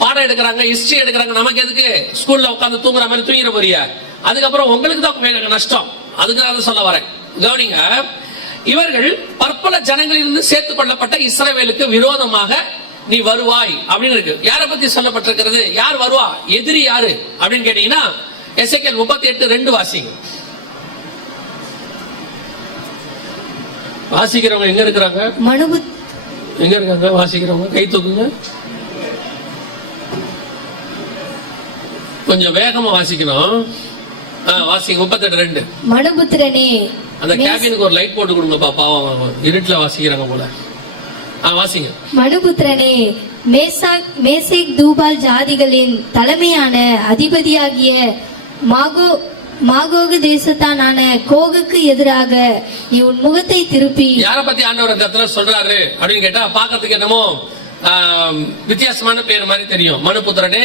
பாடம் எடுக்கிறாங்க, ஹிஸ்டரி எடுக்கிறாங்க, நமக்கு எதுக்கு ஸ்கூல்ல உட்காந்து தூங்குற மாதிரி தூங்கிட போறியா? அதுக்கப்புறம் உங்களுக்கு தான் நஷ்டம். அதுக்காக சொல்ல வரேன், கவனிங்க. இவர்கள் பற்பல ஜனங்களிலிருந்து சேர்த்துக் கொள்ளப்பட்ட இஸ்ரவேலுக்கு விரோதமாக நீ வருவாய் அப்படின்னு இருக்கு. யாரை பத்தி சொல்லப்பட்டிருக்கிறது? யார் வருவா? எதிரி யாரு அப்படின்னு கேட்டீங்கன்னா எசேக்கியேல் 38:2 வாசிங்க. வாசிக்கிறவங்க எங்க இருக்கிறாங்க? எங்க இருக்காங்க வாசிக்கிறவங்க? கை தூக்குங்க. கொஞ்சம் வேகமா வாசிக்கணும். வாசிங்க 38:2. மனுபுத்திரனே, அந்த கேபினுக்கு ஒரு லைட் போட்டு கொடுங்க பாப்பா, இருட்டுல வாசிக்கிறாங்க போல. வாசிங்க. மனுபுத்திரனே, மேசேக் தூபால் ஜாதிகளின் தலைமையான அதிபதியாகிய மாகோகு தேசத்தானான கோகுக்கு எதிராக நீ உன் முகத்தை திருப்பி. யார பத்தி ஆண்டவர் இந்த இடத்துல சொல்றாரு அப்படின்னு கேட்டா பாக்கிறதுக்கு என்னமோ வித்தியாசமான பேர் மாதிரி தெரியும். மனுபுத்திரனே,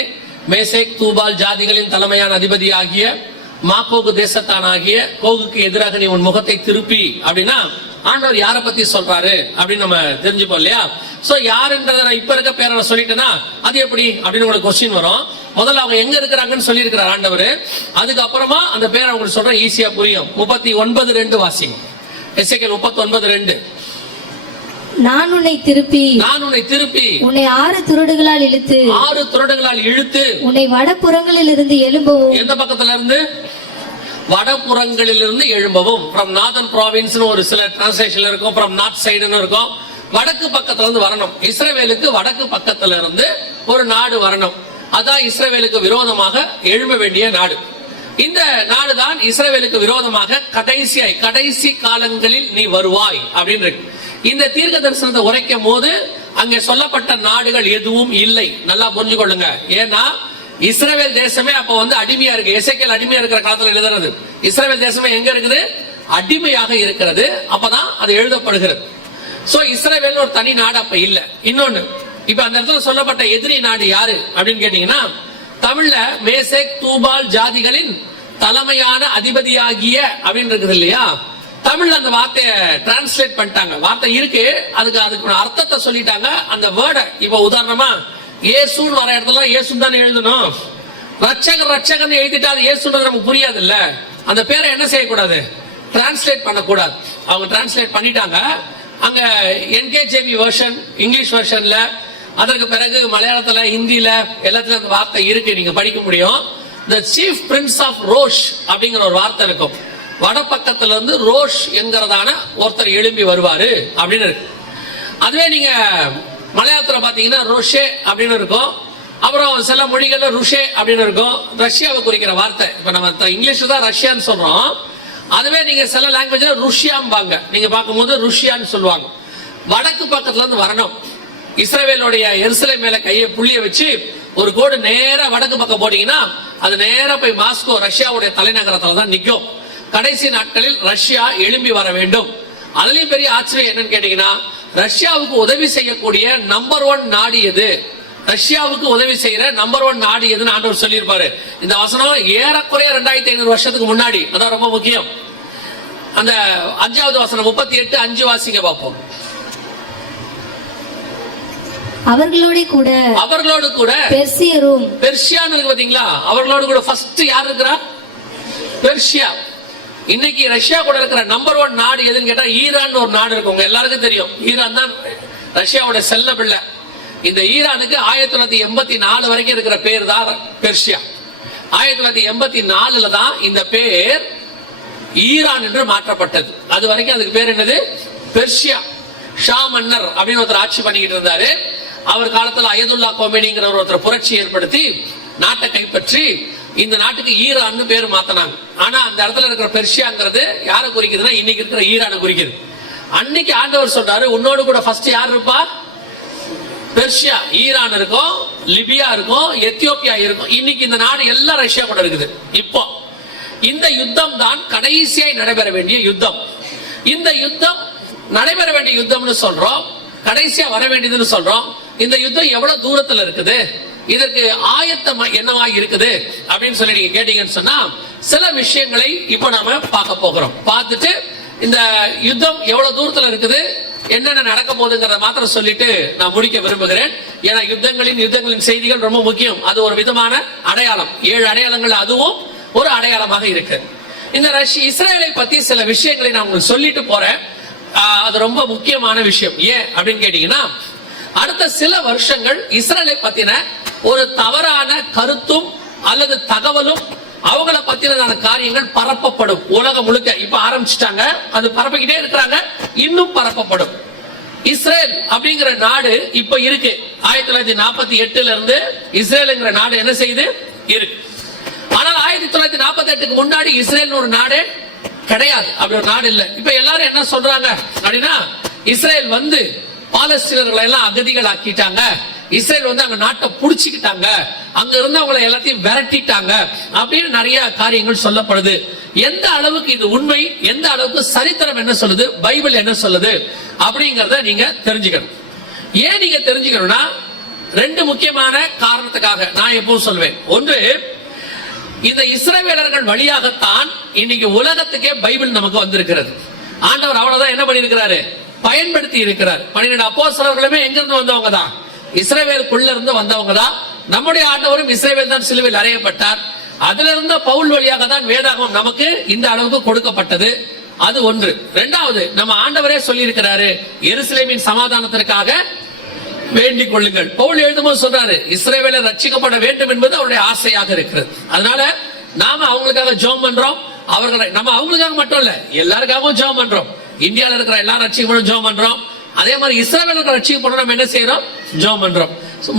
மேசேக் தூபால் ஜாதிகளின் தலைமையான அதிபதியாகிய மாகோகு தேசத்தானாகிய கோகுக்கு எதிராக நீ உன் முகத்தை திருப்பி அப்படின்னா ஆண்டவர் யார பத்தி சொல்றாரு அப்படின்னு நம்ம தெரிஞ்சுப்போம் இல்லையா? சோ யாருன்றத நான் இப்ப இருக்க பேரை நான் சொல்லிட்டேன்னா அது எப்படி அப்படின்னு உங்களுக்கு கொஸ்டின் வரும். முதல்ல அவங்க எங்க இருக்கிறாங்கன்னு சொல்லி இருக்கிறார் ஆண்டவர். அதுக்கப்புறமா அந்த பேரை உங்களுக்கு சொல்றேன், ஈஸியா புரியும். 39:2 வாசிங்க. எசேக்கியேல் 39:2. நான் உன்னை திருப்பி உன்னை 6 துறடுகளால் இழுத்து உன்னை வடபுறங்களில் இருந்து எழும்பவும். எந்த பக்கத்துல இருந்து? வடபுறங்களிலிருந்து எழும்பவும். ஃப்ரம் நார்தர்ன் ப்ராவின்ஸ் ஒரு சில டிரான்ஸ்லேஷன்ல இருக்கும், ஃப்ரம் நார்த் சைடுன்னு இருக்கும். வடக்கு பக்கத்துல இருந்து வரணும். இஸ்ரவேலுக்கு வடக்கு பக்கத்துல இருந்து ஒரு நாடு வரணும். அதான் இஸ்ரவேலுக்கு விரோதமாக எழும்ப வேண்டிய நாடு. இந்த நாடுதான் இஸ்ரவேலுக்கு விரோதமாக கடைசி காலங்களில் நீ வருவாய் அப்படின்னு இருக்கு. இந்த தீர்க்க தரிசனத்தை உரைக்கும் போது அங்கே சொல்லப்பட்ட நாடுகள் எதுவும் இல்லை. நல்லா புரிஞ்சு கொள்ளுங்க. ஏன்னா இஸ்ரவேல் தேசமே அப்ப அடிமையா இருக்கு. எசேக்கியேல் அடிமையா இருக்கிற காலத்துல எழுதுறது. இஸ்ரவேல் தேசமே எங்க இருக்குது? அடிமையாக இருக்கிறது. அப்பதான் அது எழுதப்படுகிறது. சோ இஸ்ரவேல் ஒரு தனி நாடு அப்ப இல்ல. இன்னொன்னு, இப்ப அந்த இடத்துல சொல்லப்பட்ட எதிரி நாடு யாரு அப்படின்னு கேட்டீங்கன்னா தமிழ்ல மேசேக் தூபால் ஜாதிகளின் தலைமையான அதிபதியாகிய அப்படின்னு இருக்குது இல்லையா? தமிழ்ல அந்த வார்த்தையை டிரான்ஸ்லேட் பண்ணிட்டாங்க. வார்த்தை இருக்கு, அதுக்கு அர்த்தத்தை சொல்லிட்டாங்க. அந்த வேர்டை இப்ப உதாரணமா இயேசுன்னு வர இடத்துல இயேசு தான் எழுதணும். ரட்சகன் எழுதிட்டா அது இயேசுன்றது நமக்கு புரியாது இல்ல. அந்த பேரை என்ன செய்யக்கூடாது? டிரான்ஸ்லேட் பண்ணக்கூடாது. அவங்க டிரான்ஸ்லேட் பண்ணிட்டாங்க. அங்க என்கேஜேவி வெர்ஷன், இங்கிலீஷ் வெர்ஷன்ல, அதற்கு பிறகு மலையாளத்துல, ஹிந்தியில எல்லாத்துலயும் அந்த வார்த்தை இருக்கு, நீங்க படிக்க முடியும். The chief prince of ரோஷ் அப்படிங்கிற ஒரு வார்த்தை இருக்கும். வடபக்கத்துல இருந்து ரோஷ் என்கிறதான ஒருத்தர் எழும்பி வருவாரு அப்படின்னு இருக்கு. அதுவே நீங்க மலையாளத்துல பாத்தீங்கன்னா ரோஷே அப்படின்னு இருக்கும். அப்புறம் சில மொழிகள்ல ருஷே அப்படின்னு இருக்கும். ரஷ்யாவை குறிக்கிற வார்த்தை. இப்ப நம்ம இங்கிலீஷ்ல தான் ரஷ்யான்னு சொல்றோம். அதுவே நீங்க சில லாங்குவேஜ்ல ருஷ்யாம்பாங்க. நீங்க பார்க்கும்போது ருஷ்யான்னு சொல்லுவாங்க. வடக்கு பக்கத்துல இருந்து வரணும். இஸ்ரவேலுடைய எருசலேம் மேல கையை புள்ளிய வச்சு ஒரு கோடு நேரா வடக்கு பக்கம் போட்டீங்கன்னா அது நேரா போய் மாஸ்கோ, ரஷ்யாவுடைய தலைநகரத்துல தான் நிற்கும். கடைசி நாட்களில் ரஷ்யா எழும்பி வர வேண்டும். அதுலயும் பெரிய ஆச்சரியம் என்னன்னு கேட்டீங்கன்னா ரஷ்யாவுக்கு உதவி செய்யக்கூடிய நம்பர் 1 நாடு எது? ரஷ்யாவுக்கு உதவி செய்யற நம்பர் 1 நாடு எதுன்னு ஆண்டவர் சொல்லியிருப்பாரு. இந்த வசனம் ஏறக்குறைய 2500 வருஷத்துக்கு முன்னாடி. அதான் ரொம்ப முக்கியம். அந்த 5வது வசனம் 38:5 வாசிங்க பார்ப்போம். அவர்களோடு கூட பெர்சியரும். பெர்சியான்னு இருக்கு பாத்தீங்களா? அவர்களோடு கூட ஃபர்ஸ்ட் யார் இருக்கிறா? பெர்சியா. இன்னைக்கு ரஷ்யா கூட இருக்கிற நம்பர் 1 நாடு எதுன்னு கேட்டா ஈரான் ஒரு நாடு இருக்கு. உங்க எல்லாருக்கும் தெரியும். ஈரான் தான் ரஷ்யாவோட செல்ல பிள்ளை. இந்த ஈரானுக்கு 1984 வரைக்கும் இருக்கிற பேர் தான் பெர்சியா. 1984 தான் இந்த பேர் ஈரான் என்று மாற்றப்பட்டது. அது வரைக்கும் அதுக்கு பேர் என்னது? பெர்சியா. ஷா மன்னர் அப்படின்னு ஒருத்தர் ஆட்சி பண்ணிக்கிட்டு இருந்தாரு. அவர் காலத்துல அயதுல்லா கோமேனிங்கிற ஒருத்தர் புரட்சி ஏற்படுத்தி நாட்டை கைப்பற்றி இந்த நாட்டுக்கு ஈரான் பேர் மாத்தினாங்க. ஆனா அந்த இடத்துல இருக்கிற பெர்சியாங்கிறது யாரை குறிக்குதுன்னா இன்னைக்கு இருக்கிற ஈரானை குறிக்குது. அன்னைக்கு ஆண்டவர் சொல்றாரு, உன்னோடு கூட ஃபர்ஸ்ட் யார் இருப்பா? பெர்சியா. ஈரான் இருக்கும், லிபியா இருக்கும், எத்தியோப்பியா இருக்கும். இன்னைக்கு இந்த நாடு எல்லாம் ரஷ்யா கூட இருக்குது. இப்போ இந்த யுத்தம் தான் கடைசியாய் நடைபெற வேண்டிய யுத்தம். இந்த யுத்தம் நடைபெற வேண்டிய யுத்தம்னு சொல்றோம், கடைசியா வர வேண்டியதுன்னு சொல்றோம். இந்த யுத்தம் எவ்வளவு தூரத்துல இருக்குது, இதற்கு ஆயத்தம் என்னவா இருக்குது அப்படின்னு சொல்லி நீங்க கேட்டீங்கன்னு சொன்னா சில விஷயங்களை இப்ப நாம பார்க்க போகிறோம். பார்த்துட்டு இந்த யுத்தம் எவ்வளவு தூரத்துல இருக்குது, என்னென்ன நடக்க போகுதுங்கிறத மாத்திரம் சொல்லிட்டு நான் முடிக்க விரும்புகிறேன். ஏன்னா யுத்தங்களின் செய்திகள் ரொம்ப முக்கியம். அது ஒரு விதமான அடையாளம். 7 அடையாளங்கள் அதுவும் ஒரு அடையாளமாக இருக்கு. இந்த இஸ்ரேலை பத்தி சில விஷயங்களை நான் உங்களுக்கு சொல்லிட்டு போறேன். அது ரொம்ப முக்கியமான விஷயம். ஏன் அப்படின்னு கேட்டீங்கன்னா, அடுத்த சில வருஷங்கள் இஸ்ரேலை பத்தின ஒரு தவறான கருத்தும் அல்லது தகவலும் அவங்கள பத்தின காரியங்கள் பரப்பப்படும். உலகம் முழுக்க இப்ப ஆரம்பிச்சுட்டாங்க, அது பரப்பிக்கிட்டே இருக்கிறாங்க, இன்னும் பரப்பப்படும். இஸ்ரேல் அப்படிங்கிற நாடு இப்ப இருக்கு. 1948 இருந்து இஸ்ரேல்ங்கிற நாடு என்ன செய்யுது இருக்கு. ஆனால் 1948க்கு முன்னாடி இஸ்ரேல் ஒரு நாடு கிடையாது, அப்படி ஒரு நாடு இல்ல. இப்ப எல்லாரும் என்ன சொல்றாங்க அப்படின்னா, இஸ்ரேல் வந்து பாலஸ்தீனர்களை எல்லாம் அகதிகள் ஆக்கிட்டாங்க, இஸ்ரேல் வந்து அங்க நாட்டை புடிச்சுக்கிட்டாங்க, அங்க இருந்தவங்களை எல்லாத்தையும் விரட்டிட்டாங்க அப்படின்னு நிறைய காரியங்கள் சொல்லப்படுது. எந்த அளவுக்கு இது உண்மை, எந்த அளவுக்கு சரித்திரம் என்ன சொல்லுது, பைபிள் என்ன சொல்லுது அப்படிங்கறத நீங்க தெரிஞ்சுக்கணும். ஏன் நீங்க தெரிஞ்சுக்கணும்னா, 2 முக்கியமான காரணத்துக்காக நான் எப்பவும் சொல்வேன். ஒன்று, இந்த இஸ்ரவேலர்கள் வழியாகத்தான் இன்னைக்கு உலகத்துக்கே பைபிள் நமக்கு வந்திருக்கிறது. ஆண்டவர் அவ்வளவுதான் என்ன பண்ணிருக்கிறாரு, பயன்படுத்தி இருக்கிறார். 12 அப்போஸ்தலர்களுமே எங்க இருந்து வந்தவங்க தான், இஸ்ரவேலுக்குள்ள இருந்து வந்தவங்க தான். நம்முடைய ஆண்டவரும் இஸ்ரவேல் தான் சிலுவையில் அறையப்பட்டார். அதுல இருந்த பவுல் வழியாக தான் வேதாகமம் நமக்கு இந்த அளவுக்கு கொடுக்கப்பட்டது. அது ஒன்று. 2வது, நம்ம ஆண்டவரே சொல்லி இருக்கிறாரு, எருசலேமின் சமாதானத்திற்காக வேண்டிக் கொள்ளுங்கள். பவுல் எழுதும்போது சொல்றாரு, இஸ்ரவேலர் ரட்சிக்கப்பட வேண்டும் என்பது அவருடைய ஆசையாக இருக்கிறது. அதனால நாம அவங்களுக்காக ஜெபம் பண்றோம். நம்ம அவங்களுக்காக மட்டும் இல்ல, எல்லாருக்காகவும் ஜெபம் பண்றோம். இந்தியாவில் இருக்கிற எல்லாரும் ரட்சிக்கப்படும் ஜெபம் பண்றோம். அதே மாதிரி இஸ்ரவேலுக்கு ரட்சிக்கப்படும் நம்ம என்ன செய்யறோம், ஜெபம் பண்றோம்.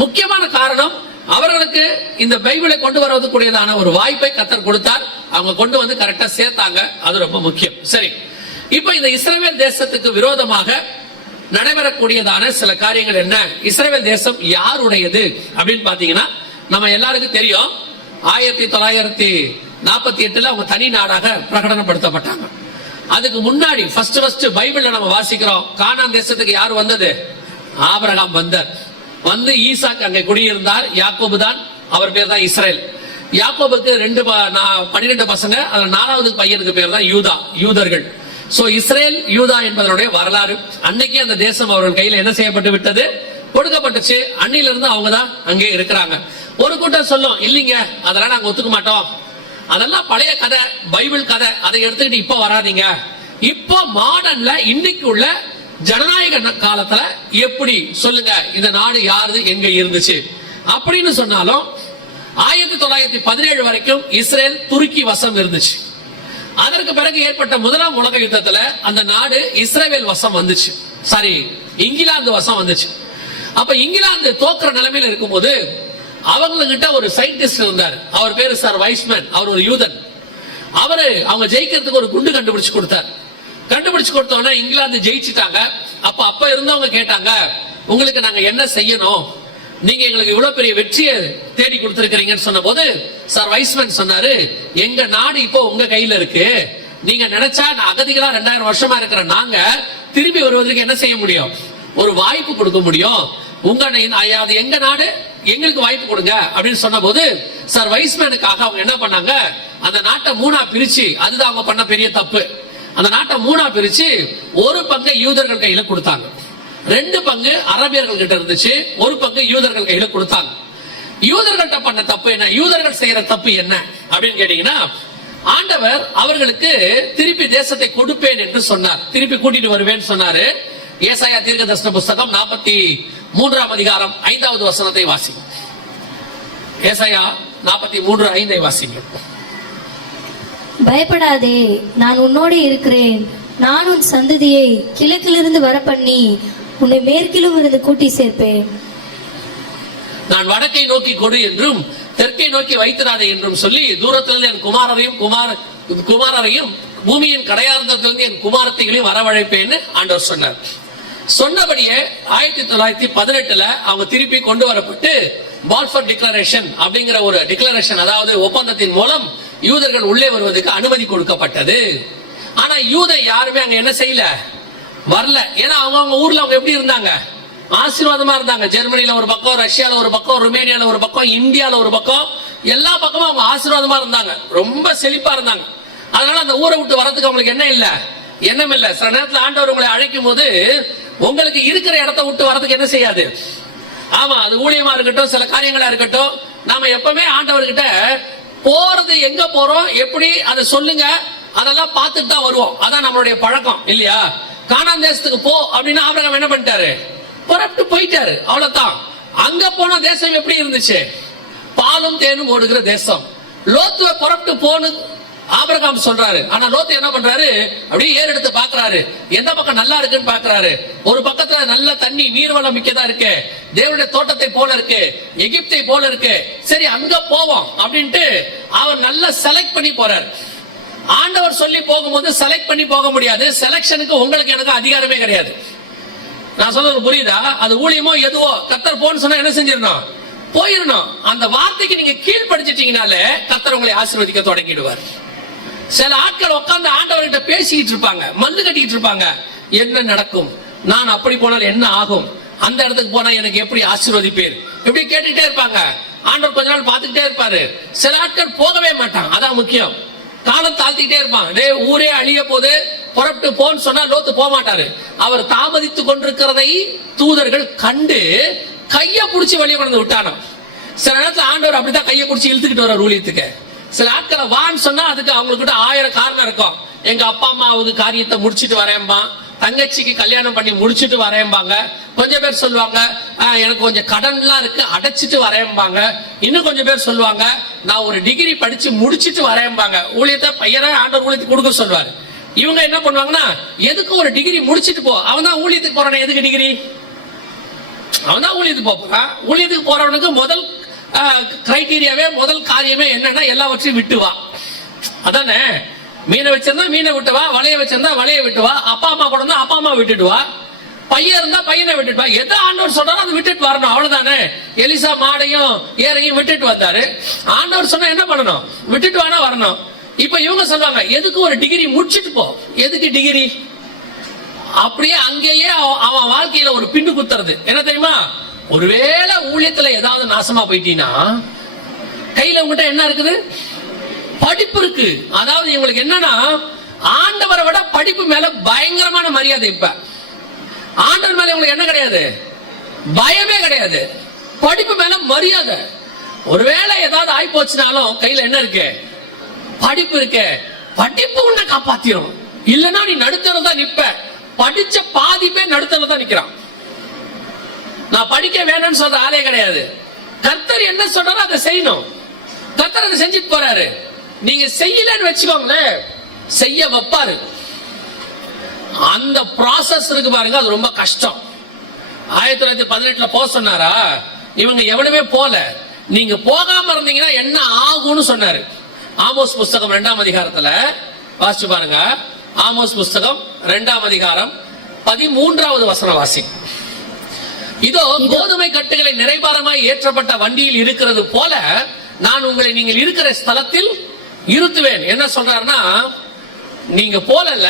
முக்கியமான காரணம், அவர்களுக்கு இந்த பைபிளை கொண்டு வருவதற்குரியதான ஒரு வாய்ப்பை கர்த்தர் கொடுத்தார். அவங்க கொண்டு வந்து கரெக்டா சேர்த்தாங்க. அது ரொம்ப முக்கியம். சரி, இப்ப இந்த இஸ்ரவேல் தேசத்துக்கு விரோதமாக நடைபெறக்கூடியதான சில காரியங்கள் என்ன, இஸ்ரவேல் தேசம் யாருடையது அப்படின்னு பாத்தீங்கன்னா, நம்ம எல்லாருக்கும் தெரியும், 1948 அவங்க தனி நாடாக பிரகடனப்படுத்தப்பட்டாங்க. அதுக்கு முன்னாடி ஃபர்ஸ்ட் பைபிள்ல நம்ம வாசிக்கிறோம், கானான் தேசத்துக்கு யார் வந்தது, ஆபிரகாம் வந்தார். வந்து ஈசாக்கு அங்கே குடியிருந்தார். யாக்கோபு தான் அவர் பேர் தான் இஸ்ரேல். யாக்கோபுக்கு 12 பசங்க, அதுல 4வது பையனுக்கு பேர் தான் யூதா, யூதர்கள். சோ இஸ்ரேல் யூதா என்பதனுடைய வரலாறு. அன்னைக்கு அந்த தேசம் அவர்கள் கையில என்ன செய்யப்பட்டு விட்டது, கொடுக்கப்பட்டுச்சு. அன்னில இருந்து அவங்க தான் அங்கே இருக்கிறாங்க. ஒரு கூட்டம் சொல்லும், இல்லீங்க அதெல்லாம் நாங்க ஒத்துக்க மாட்டோம், அதெல்லாம் பழைய கதை, பைபிள் கதை, அதை எடுத்துக்கிட்டு இப்ப வராதீங்க. இப்போ மாடர்ன்ல இன்னைக்கு உள்ள ஜனநாயக காலத்துல எப்படி சொல்லுங்க, இந்த நாடு யாரு எங்க இருந்துச்சு அப்படின்னு சொன்னாலும், 1917 வரைக்கும் இஸ்ரேல் துருக்கி வசம் இருந்துச்சு. அதற்கு பிறகு ஏற்பட்ட 1ஆம் உலக யுத்தத்துல அந்த நாடு இஸ்ரேல் வசம் வந்துச்சு, சாரி இங்கிலாந்து வசம் வந்துச்சு. அப்ப இங்கிலாந்து தோக்குற நிலைமையில இருக்கும்போது அவங்ககிட்ட ஒரு சயின்டிஸ்ட் இருந்தார். அவர் பேரு சார் வைஸ்மேன். அவர் ஒரு யூதன். அவங்க ஜெயிக்கிறதுக்கு ஒரு குண்டு கண்டுபிடிச்சு கொடுத்தார். கண்டுபிடிச்சு கொடுத்தோன்னா இங்கிலாந்து ஜெயிச்சுட்டாங்க. அப்ப இருந்தவங்க கேட்டாங்க, உங்களுக்கு நாங்க என்ன செய்யணும், நீங்க எங்களுக்கு இவ்வளவு பெரிய வெற்றியை தேடி கொடுத்திருக்கிறீங்கன்னு சொன்ன போது சார் வைஸ்மேன் சொன்னாரு, எங்க நாடு இப்போ உங்க கையில இருக்கு, நீங்க நினைச்சா அகதிகளா 2000 வருஷமா இருக்கிற நாங்க திரும்பி வருவதற்கு என்ன செய்ய முடியும், ஒரு வாய்ப்பு கொடுக்க முடியும். எங்க நாடு, எங்களுக்கு வாய்ப்பு கொடுங்க அப்படின்னு சொன்ன போது சார் வைஸ்மேனுக்காக அவங்க என்ன பண்ணாங்க, அந்த நாட்டை 3ஆ பிரிச்சு, அதுதான் அவங்க பண்ண பெரிய தப்பு, அந்த நாட்டை 3ஆ பிரிச்சு ஒரு பங்கை யூதர்கள் கையில கொடுத்தாங்க, 2 பங்கு அரபியர்கள் கிட்ட இருந்துச்சு, ஒரு பங்கு யூதர்கள் கையில கொடுத்தாங்க. யூதர்கள்ட்ட பண்ண தப்பு என்ன, யூதர்கள் செய்யற தப்பு என்ன அப்படின்னு கேட்டீங்கன்னா, ஆண்டவர் அவர்களுக்கு திருப்பி தேசத்தை கொடுப்பேன் என்று சொன்னார், திருப்பி கூட்டிட்டு வருவேன் சொன்னாரு. ஏசாயா தீர்க்கதரிசன புஸ்தகம் 43ஆம் அதிகாரம் 5வது வசனத்தை வாசிங்க. ஏசாயா 43:5 வாசிங்க. பயப்படாதே, நான் உன்னோடு இருக்கிறேன், நான் உன் சந்ததியை கிழக்கிலிருந்து வர பண்ணி உன்னை மேற்கிலும் இருந்து கூட்டி சேர்ப்பேன். நான் வடக்கை நோக்கி கொடு என்றும் தெற்கை நோக்கி வைத்திராதே என்றும் சொல்லி, தூரத்திலிருந்து என் குமாரரையும் பூமியின் கடையார்ந்தத்திலிருந்து என் குமாரத்தைகளையும் வரவழைப்பேன்னு ஆண்டவர் சொன்னார். சொன்னபடியே 1918 அவங்க திருப்பி கொண்டு வரப்பட்டு பால்ஃபர் டிக்ளரேஷன் அப்படிங்கிற ஒரு டிக்ளரேஷன், அதாவது ஒப்பந்தத்தின் மூலம் யூதர்கள் உள்ளே வருவதற்கு அனுமதி கொடுக்கப்பட்டது. ஆனா யூதர் யாருமே அங்க என்ன செய்யல, வரல. ஏன்னா அவங்க ஊர்ல அவங்க எப்படி இருந்தாங்க, ஆசீர்வாதமா இருந்தாங்க. ஜெர்மனில ஒரு பக்கம், ரஷ்யால ஒரு பக்கம், ருமேனியால ஒரு பக்கம், இந்தியால ஒரு பக்கம், எல்லா பக்கமும் அவங்க ஆசீர்வாதமா இருந்தாங்க, ரொம்ப செழிப்பா இருந்தாங்க. அதனால அந்த ஊரை விட்டு வரதுக்கு அவங்களுக்கு என்ன இல்ல, எண்ணம் இல்ல. சில நேரத்தில் ஆண்டவர் உங்களை அழைக்கும் போது உங்களுக்கு இருக்கிற இடத்தை விட்டு வரதுக்கு என்ன செய்யாது. ஆமா, அது ஊழியமா இருக்கட்டும், சில காரியங்களா இருக்கட்டும், நாம எப்பவுமே ஆண்டவர்கிட்ட போறது, எங்க போறோம், எப்படி, அதை சொல்லுங்க, அதெல்லாம் பார்த்துட்டு தான் வருவோம். அதான் நம்மளுடைய பழக்கம் இல்லையா? கானான் தேசத்துக்கு போ அப்படின்னா ஆபிரகாம் என்ன பண்ணிட்டாரு, புறப்பட்டு போயிட்டாரு, அவ்வளவுதான். அங்க போன தேசம் எப்படி இருந்துச்சு, பாலும் தேனும் ஓடுகிற தேசம். லோத்துவை புறப்பட்டு போன்னு ஆபிரகாம் சொல்றாரு. ஆனா லோத்து என்ன பண்றாரு, அப்படியே ஏறு எடுத்து பாக்குறாரு, எந்த பக்கம் நல்லா இருக்குன்னு பாக்குறாரு. ஒரு பக்கத்துல நல்ல தண்ணி, நீர்வளம் மிக்கதா இருக்கு, தேவனுடைய தோட்டத்தை போல இருக்கு, எகிப்தை போல இருக்கு, சரி அங்க போவோம் அப்படின்ட்டு அவர் நல்லா செலக்ட் பண்ணி போறாரு. ஆண்டவர் சொல்லி போகும்போது செலக்ட் பண்ணி போக முடியாது. செலக்ஷனுக்கு உங்களுக்கு எனக்கு அதிகாரமே கிடையாது. நான் சொல்றது புரியுதா? அது ஊழியமோ எதுவோ, கர்த்தர் போன்னு சொன்னா என்ன செஞ்சிடணும், போயிடணும். அந்த வார்த்தைக்கு நீங்க கீழ்படிச்சிட்டீங்கனாலே கர்த்தர் உங்களை ஆசீர்வதிக்க தொடங்கிடுவார். சில ஆட்கள் உட்கார்ந்து ஆண்டவர்கிட்ட பேசிக்கிட்டு இருப்பாங்க, மல்லு கட்டிட்டு இருப்பாங்க, என்ன நடக்கும், நான் அப்படி போனால் என்ன ஆகும், அந்த இடத்துக்கு போனா எனக்கு எப்படி ஆசீர்வதிப்பேர், இப்படி கேட்டுக்கிட்டே இருப்பாங்க. ஆண்டவர் கொஞ்ச நாள் பார்த்துக்கிட்டே இருப்பாரு. சில ஆட்கள் போகவே மாட்டாங்க, அதான் முக்கியம். காலம் தாழ்த்திக்கிட்டே இருப்பாங்க. டே ஊரே அழிய போது, புறப்பட்டு போன்னு சொன்னா லோத்து போக மாட்டாரு. அவர் தாமதித்துக் கொண்டிருக்கிறதை தூதர்கள் கண்டு கைய புடிச்சு வெளியே கொண்டு விட்டானோ. சில நேரத்துல ஆண்டவர் அப்படித்தான் கையை புடிச்சு இழுத்துக்கிட்டு வர ஊழியத்துக்கு. சில ஆட்களை வான்னு சொன்னா அதுக்கு அவங்களுக்கு 1000 காரணம் இருக்கும். எங்க அப்பா அம்மாவுக்கு காரியத்தை முடிச்சிட்டு வரேன்பா, தங்கச்சிக்கு கல்யாணம் பண்ணி முடிச்சிட்டு வரேன்பாங்க. கொஞ்சம் பேர் சொல்லுவாங்க எனக்கு கொஞ்சம் கடன்லாம் இருக்கு அடைச்சிட்டு வரேன்பாங்க. இன்னும் கொஞ்சம் பேர் சொல்லுவாங்க நான் ஒரு டிகிரி படிச்சு முடிச்சிட்டு வரேன்பாங்க. ஊழியத்தை பையனா ஆண்டவர் ஊழியத்துக்கு கொடுக்க சொல்லுவாரு. இவங்க என்ன பண்ணுவாங்கன்னா, எதுக்கு ஒரு டிகிரி முடிச்சிட்டு போ, அவன் தான் ஊழியத்துக்கு போறானே, எதுக்கு டிகிரி, அவன் தான் ஊழியத்துக்கு போறான். ஊழியத்துக்கு போறவனுக்கு முதல் கிரைட்டீரியாவே, முதல் காரியமே என்னன்னா, எல்லாவற்றையும் விட்டு வா. அதானே, மீனை வச்சிருந்தா மீனை விட்டு வா, வலைய வச்சிருந்தா வலைய விட்டு வா, அப்பா அம்மா கூட இருந்தா அப்பா அம்மா விட்டுட்டு வா, பையன் இருந்தா பையனை விட்டுட்டு வா. எதை ஆண்டவர் சொல்றாரோ அதை விட்டுட்டு வரணும், அவ்வளவுதானே. எலிசா மாடையும் ஏரையும் விட்டுட்டு வந்தாரு. ஆண்டவர் சொன்னா என்ன பண்ணணும், விட்டுட்டு வானா வரணும். இப்ப இவங்க சொல்றாங்க எதுக்கு ஒரு டிகிரி முடிச்சிட்டு போ, எதுக்கு டிகிரி, அப்படியே அங்கேயே அவன் வாழ்க்கையில ஒரு பின்னு குத்துறது. என்ன தெரியுமா, ஒருவேளை ஊழியத்துல ஏதாவது நாசமா போயிட்டீங்கன்னா கையில உங்ககிட்ட என்ன இருக்குது, படிப்பு இருக்கு. அதாவது இவங்களுக்கு என்னன்னா, ஆண்டவரை விட படிப்பு மேல பயங்கரமான மரியாதை. இப்ப ஆண்டவர் மேல உங்களுக்கு என்ன கிடையாது, பயமே கிடையாது, படிப்பு மேல மரியாதை. ஒருவேளை ஏதாவது ஆகி போச்சுனாலும் கையில என்ன இருக்கு, படிப்பு இருக்கு. படிப்பு உன்னை காப்பாத்திரும், இல்லன்னா நீ நடுத்தரம் தான் நிப்ப. படிச்ச பாதி பேர் நடுத்தரம் தான் நிக்கிறான். நான் படிக்க வேணும்னு சொல்ற ஆளே கிடையாது. கர்த்தர் என்ன சொல்றாரோ அதை செய்யணும். கர்த்தர் அதை செஞ்சுட்டு போறாரு. நீங்க செய்யலன்னு வச்சுக்கோங்களேன், செய்ய வைப்பாரு. அந்த ப்ராசஸ் இருக்கு பாருங்க, அது ரொம்ப கஷ்டம். 1918 போக சொன்னாரா, இவங்க எவனுமே போல. நீங்க போகாம இருந்தீங்கன்னா என்ன ஆகும்னு சொன்னாரு. ஆமோஸ் புஸ்தகம் 2ஆம் அதிகாரத்துல வாசிச்சு பாருங்க. ஆமோஸ் புஸ்தகம் 2ஆம் அதிகாரம் 13வது வசனம் வாசி. இதோ கோதுமை கட்டுகளை நிறைபாரமாய் ஏற்றப்பட்ட வண்டியில் இருக்கிறது போல நான் உங்களை நீங்கள் இருக்கிற ஸ்தலத்தில் இருத்துவேன். என்ன சொல்றாருன்னா, நீங்க போலல,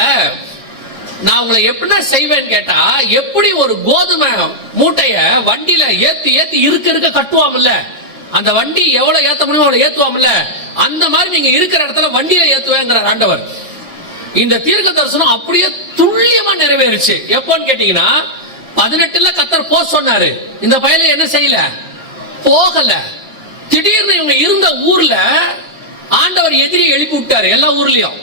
நான் உங்களை எப்படி செய்வேன் கேட்டா, எப்படி ஒரு கோதுமை மூட்டைய வண்டியில ஏத்தி ஏத்தி இருக்க கட்டுவாமல்ல, அந்த வண்டி எவ்வளவு ஏத்த முடியும் அவ்வளவு ஏத்துவாமல்ல, அந்த மாதிரி நீங்க இருக்கிற இடத்துல வண்டியில ஏத்துவேங்கிறார் ஆண்டவர். இந்த தீர்க்க தரிசனம் அப்படியே துல்லியமா நிறைவேறுச்சு. எப்போன்னு கேட்டீங்கன்னா, 18ல கர்த்தர் போக சொன்னாரு. இந்த பையல என்ன செய்யல, போகல. திடீர்னு இவங்க இருந்த ஊர்ல ஆண்டவர் எதிரி எழுப்பி விட்டாரு. எல்லா ஊர்லயும்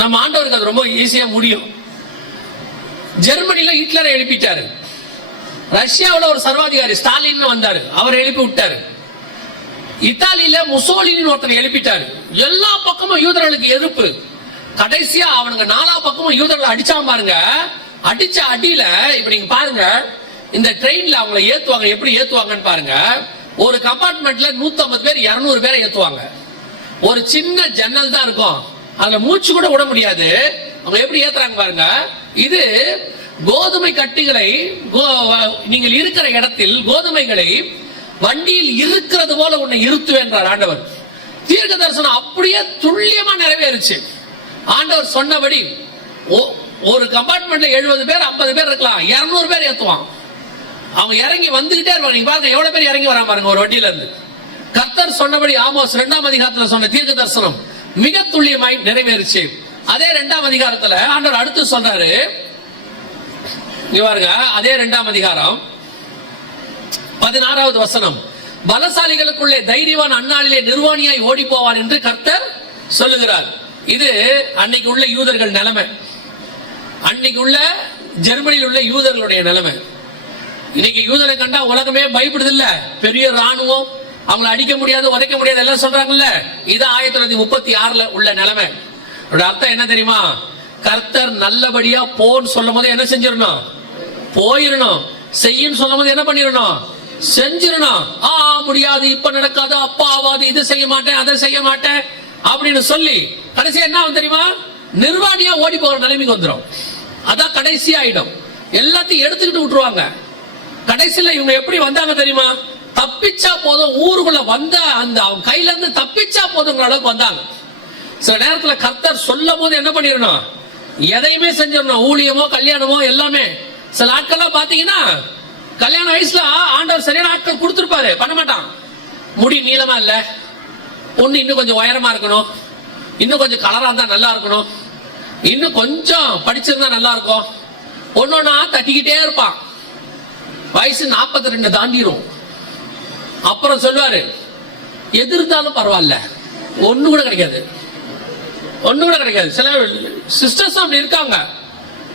நம்ம ஆண்டவருக்கு அது ரொம்ப ஈஸியா முடியும். ஜெர்மனில ஹிட்லரை எழுப்பிட்டாரு. ரஷ்யாவில் ஒரு சர்வாதிகாரி ஸ்டாலின் வந்தாரு, அவர் எழுப்பி விட்டாரு. இத்தாலியில முசோலினி ஒருத்தனை எழுப்பிட்டாரு. எல்லா பக்கமும் யூதர்களுக்கு எதிர்ப்பு. கடைசியா அவனுங்க 4 பக்கமும் யூதர்களை அடிச்சா பாருங்க. அடிச்ச அடியில இப்ப நீங்க பாருங்க, இந்த ட்ரெயின்ல அவங்களை ஏத்துவாங்க, எப்படி ஏத்துவாங்கன்னு பாருங்க. ஒரு கம்பார்ட்மெண்ட்ல 150 பேர் 200 பேரை ஏத்துவாங்க. ஒரு சின்ன ஜன்னல் தான் இருக்கும், அதுல மூச்சு கூட விட முடியாது. அவங்க எப்படி ஏத்துறாங்க பாருங்க. இது கோதுமை கட்டிகளை நீங்கள் இருக்கிற இடத்தில் கோதுமைகளை வண்டியில் இருக்கிறது போல உன்னை இருத்துவேன்றார் ஆண்டவர். தீர்க்க தரிசனம் அப்படியே துல்லியமா நிறைவேறுச்சு. ஆண்டவர் சொன்னபடி ஒரு கம்பார்ட்மெண்ட்ல 70 பேர் 50 பேர் இருக்கலாம், 200 பேர் ஏத்துவான். அவங்க இறங்கி வந்துகிட்டே இருப்பாங்க. நீங்க பாருங்க எவ்வளவு பேர் இறங்கி வரா பாருங்க ஒரு வண்டியில இருந்து. கர்த்தர் சொன்னபடி ஆமோஸ் 2ஆம் அதிகாரத்துல சொன்ன தீர்க்க தரிசனம் மிக துல்லியமாய் நிறைவேறுச்சு. அதே 2ஆம் அதிகாரத்துல ஆண்டவர் அடுத்து சொல்றாரு, இங்க பாருங்க, அதே 2ஆம் அதிகாரம் 16வது வசனம், பலசாலிகளுக்குள்ளே தைரியவான் அந்நாளிலே நிர்வாணியாய் ஓடி போவான் என்று கர்த்தர் சொல்லுகிறார். இது அன்னைக்கு உள்ள யூதர்கள் நிலைமை, அன்னைக்கு உள்ள ஜெர்மனியில் உள்ள யூதர்களுடைய நிலைமை. இன்னைக்கு யூதரை கண்டா உலகமே பயப்படுது இல்ல, பெரிய ராணுவம், அவங்களை அடிக்க முடியாது உதைக்க முடியாது எல்லாம் சொல்றாங்கல்ல. இது 1936 உள்ள நிலைமை. அர்த்தம் என்ன தெரியுமா? கர்த்தர் நல்லபடியா போன்னு சொல்லும் போது என்ன செஞ்சிடணும்? போயிடணும். செய்யும் சொல்லும் போது என்ன பண்ணிடணும்? செஞ்சிடணும். முடியாது, இப்ப நடக்காது, அப்பா ஆவாது, இது செய்ய மாட்டேன், அதை செய்ய மாட்டேன் அப்படின்னு சொல்லி கடைசியா என்ன தெரியுமா? நிர்வாணியா ஓடி போற நிலைமைக்கு வந்துடும். அதான் கடைசி ஆயிடும். எல்லாத்தையும் எடுத்துக்கிட்டு விட்டுருவாங்க. கடைசியில இவங்க எப்படி வந்தாங்க தெரியுமா? தப்பிச்சா போதும், ஊருக்குள்ள வந்த அந்த அவங்க கையில இருந்து தப்பிச்சா போதுங்கிற அளவுக்கு வந்தாங்க. சில நேரத்துல கர்த்தர் சொல்லும் போது என்ன பண்ணிடணும்? எதையுமே செஞ்சிடணும். ஊழியமோ கல்யாணமோ எல்லாமே. சில ஆட்கள்லாம் பாத்தீங்கன்னா கல்யாண வயசுல ஆண்டவர் சரியான ஆட்கள் கொடுத்திருப்பாரு, பண்ண மாட்டான். முடி நீளமா இல்ல, பொண்ணு இன்னும் கொஞ்சம் உயரமா இருக்கணும், இன்னும் கொஞ்சம் கலரா இருந்தா நல்லா இருக்கணும், இன்னும் கொஞ்சம் படிச்சிருந்தா நல்லா இருக்கும், ஒன்னொன்னா தட்டிக்கிட்டே இருப்பான். வயசு 42 தாண்டிரும். அப்புறம் சொல்லுவாரு, எதிர்த்தாலும் பரவாயில்ல, ஒண்ணு கூட கிடைக்காது, ஒண்ணு கூட கிடைக்காது. சில சிஸ்டர்ஸ் அப்படி இருக்காங்க.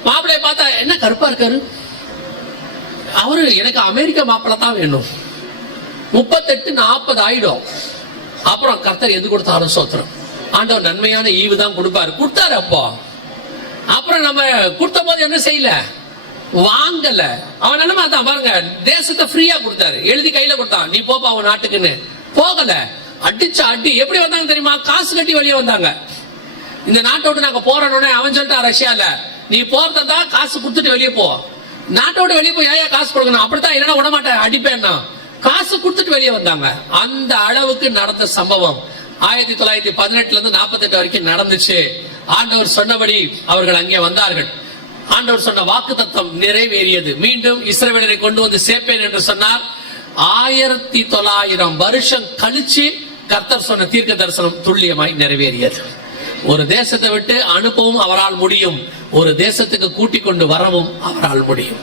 மாப்பிள்ளைய பார்த்தா என்ன கருப்பா இருக்காரு, அவரு எனக்கு அமெரிக்க மாப்பிள்ளை தான் வேணும். 38-40 ஆயிடும். அப்புறம் கர்த்தர் எது கொடுத்தாலும் சோத்திரம். ஆண்டவர் நன்மையான ஈவு தான் கொடுப்பாரு, கொடுத்தாரு. அப்போ அப்புறம் நம்ம கொடுத்த போது என்ன செய்யல? வாங்கல. அவன் நிலைமை தான் பாருங்க. தேசத்தை ஃப்ரீயா கொடுத்தாரு, எழுதி கையில கொடுத்தான், நீ போப்பா அவன் நாட்டுக்குன்னு. போகல, அடிச்ச அடி. எப்படி வந்தாங்க தெரியுமா? காசு கட்டி வெளியே வந்தாங்க. இந்த நாட்டை விட்டு நாங்க போறோம்னு அவன் சொல்லிட்டான் ரஷ்யால, நீ போறதா காசு கொடுத்துட்டு வெளியே போ. நாட்டோட வெளியே போய் ஏன் காசு கொடுக்கணும்? அப்படித்தான், இல்லைன்னா விட மாட்டேன், அடிப்பேன்னா. காசு கொடுத்துட்டு வெளியே வந்தாங்க. அந்த அளவுக்கு நடந்த சம்பவம் 1918 இருந்து 48 வரைக்கும் நடந்துச்சு. ஆண்டவர் சொன்னபடி அவர்கள் அங்கே வந்தார்கள். ஆண்டவர் சொன்ன வாக்கு தத்தம் நிறைவேறியது. மீண்டும் இஸ்ரவேலரை கொண்டு வந்து சேர்ப்பேன் என்று சொன்னார். 1900 வருஷம் கழிச்சு கர்த்தர் சொன்ன தீர்க்க தரிசனம் துல்லியமாய் நிறைவேறியது. ஒரு தேசத்தை விட்டு அனுப்பவும் அவரால் முடியும், ஒரு தேசத்துக்கு கூட்டிக் கொண்டு வரவும் அவரால் முடியும்.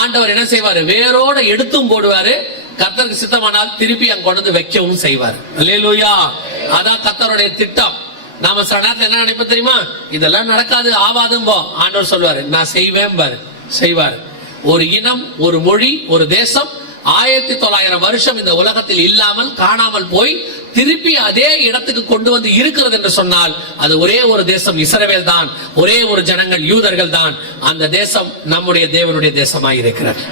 ஆண்டவர் என்ன செய்வாரு? வேரோட எடுத்தும் போடுவாரு. கர்த்தருக்கு சித்தமானால் திருப்பி அங்க கொண்டு வந்து வைக்கவும் செய்வார். அல்லேலூயா. அதான் கர்த்தருடைய திட்டம். நாம சில நேரத்துல என்ன நினைப்போம் தெரியுமா? இதெல்லாம் நடக்காது, ஆவாதும்போ. ஆண்டவர் சொல்வாரு, நான் செய்வேன் பாரு, செய்வார். ஒரு இனம், ஒரு மொழி, ஒரு தேசம் 1900 வருஷம் இந்த உலகத்தில் இல்லாமல் காணாமல் போய் திருப்பி அதே இடத்துக்கு கொண்டு வந்து இருக்கிறது என்று சொன்னால் அது ஒரே ஒரு தேசம், இஸ்ரவேல் தான். ஒரே ஒரு ஜனங்கள், யூதர்கள் தான். அந்த தேசம் நம்முடைய தேவனுடைய தேசமாய் இருக்கிறது.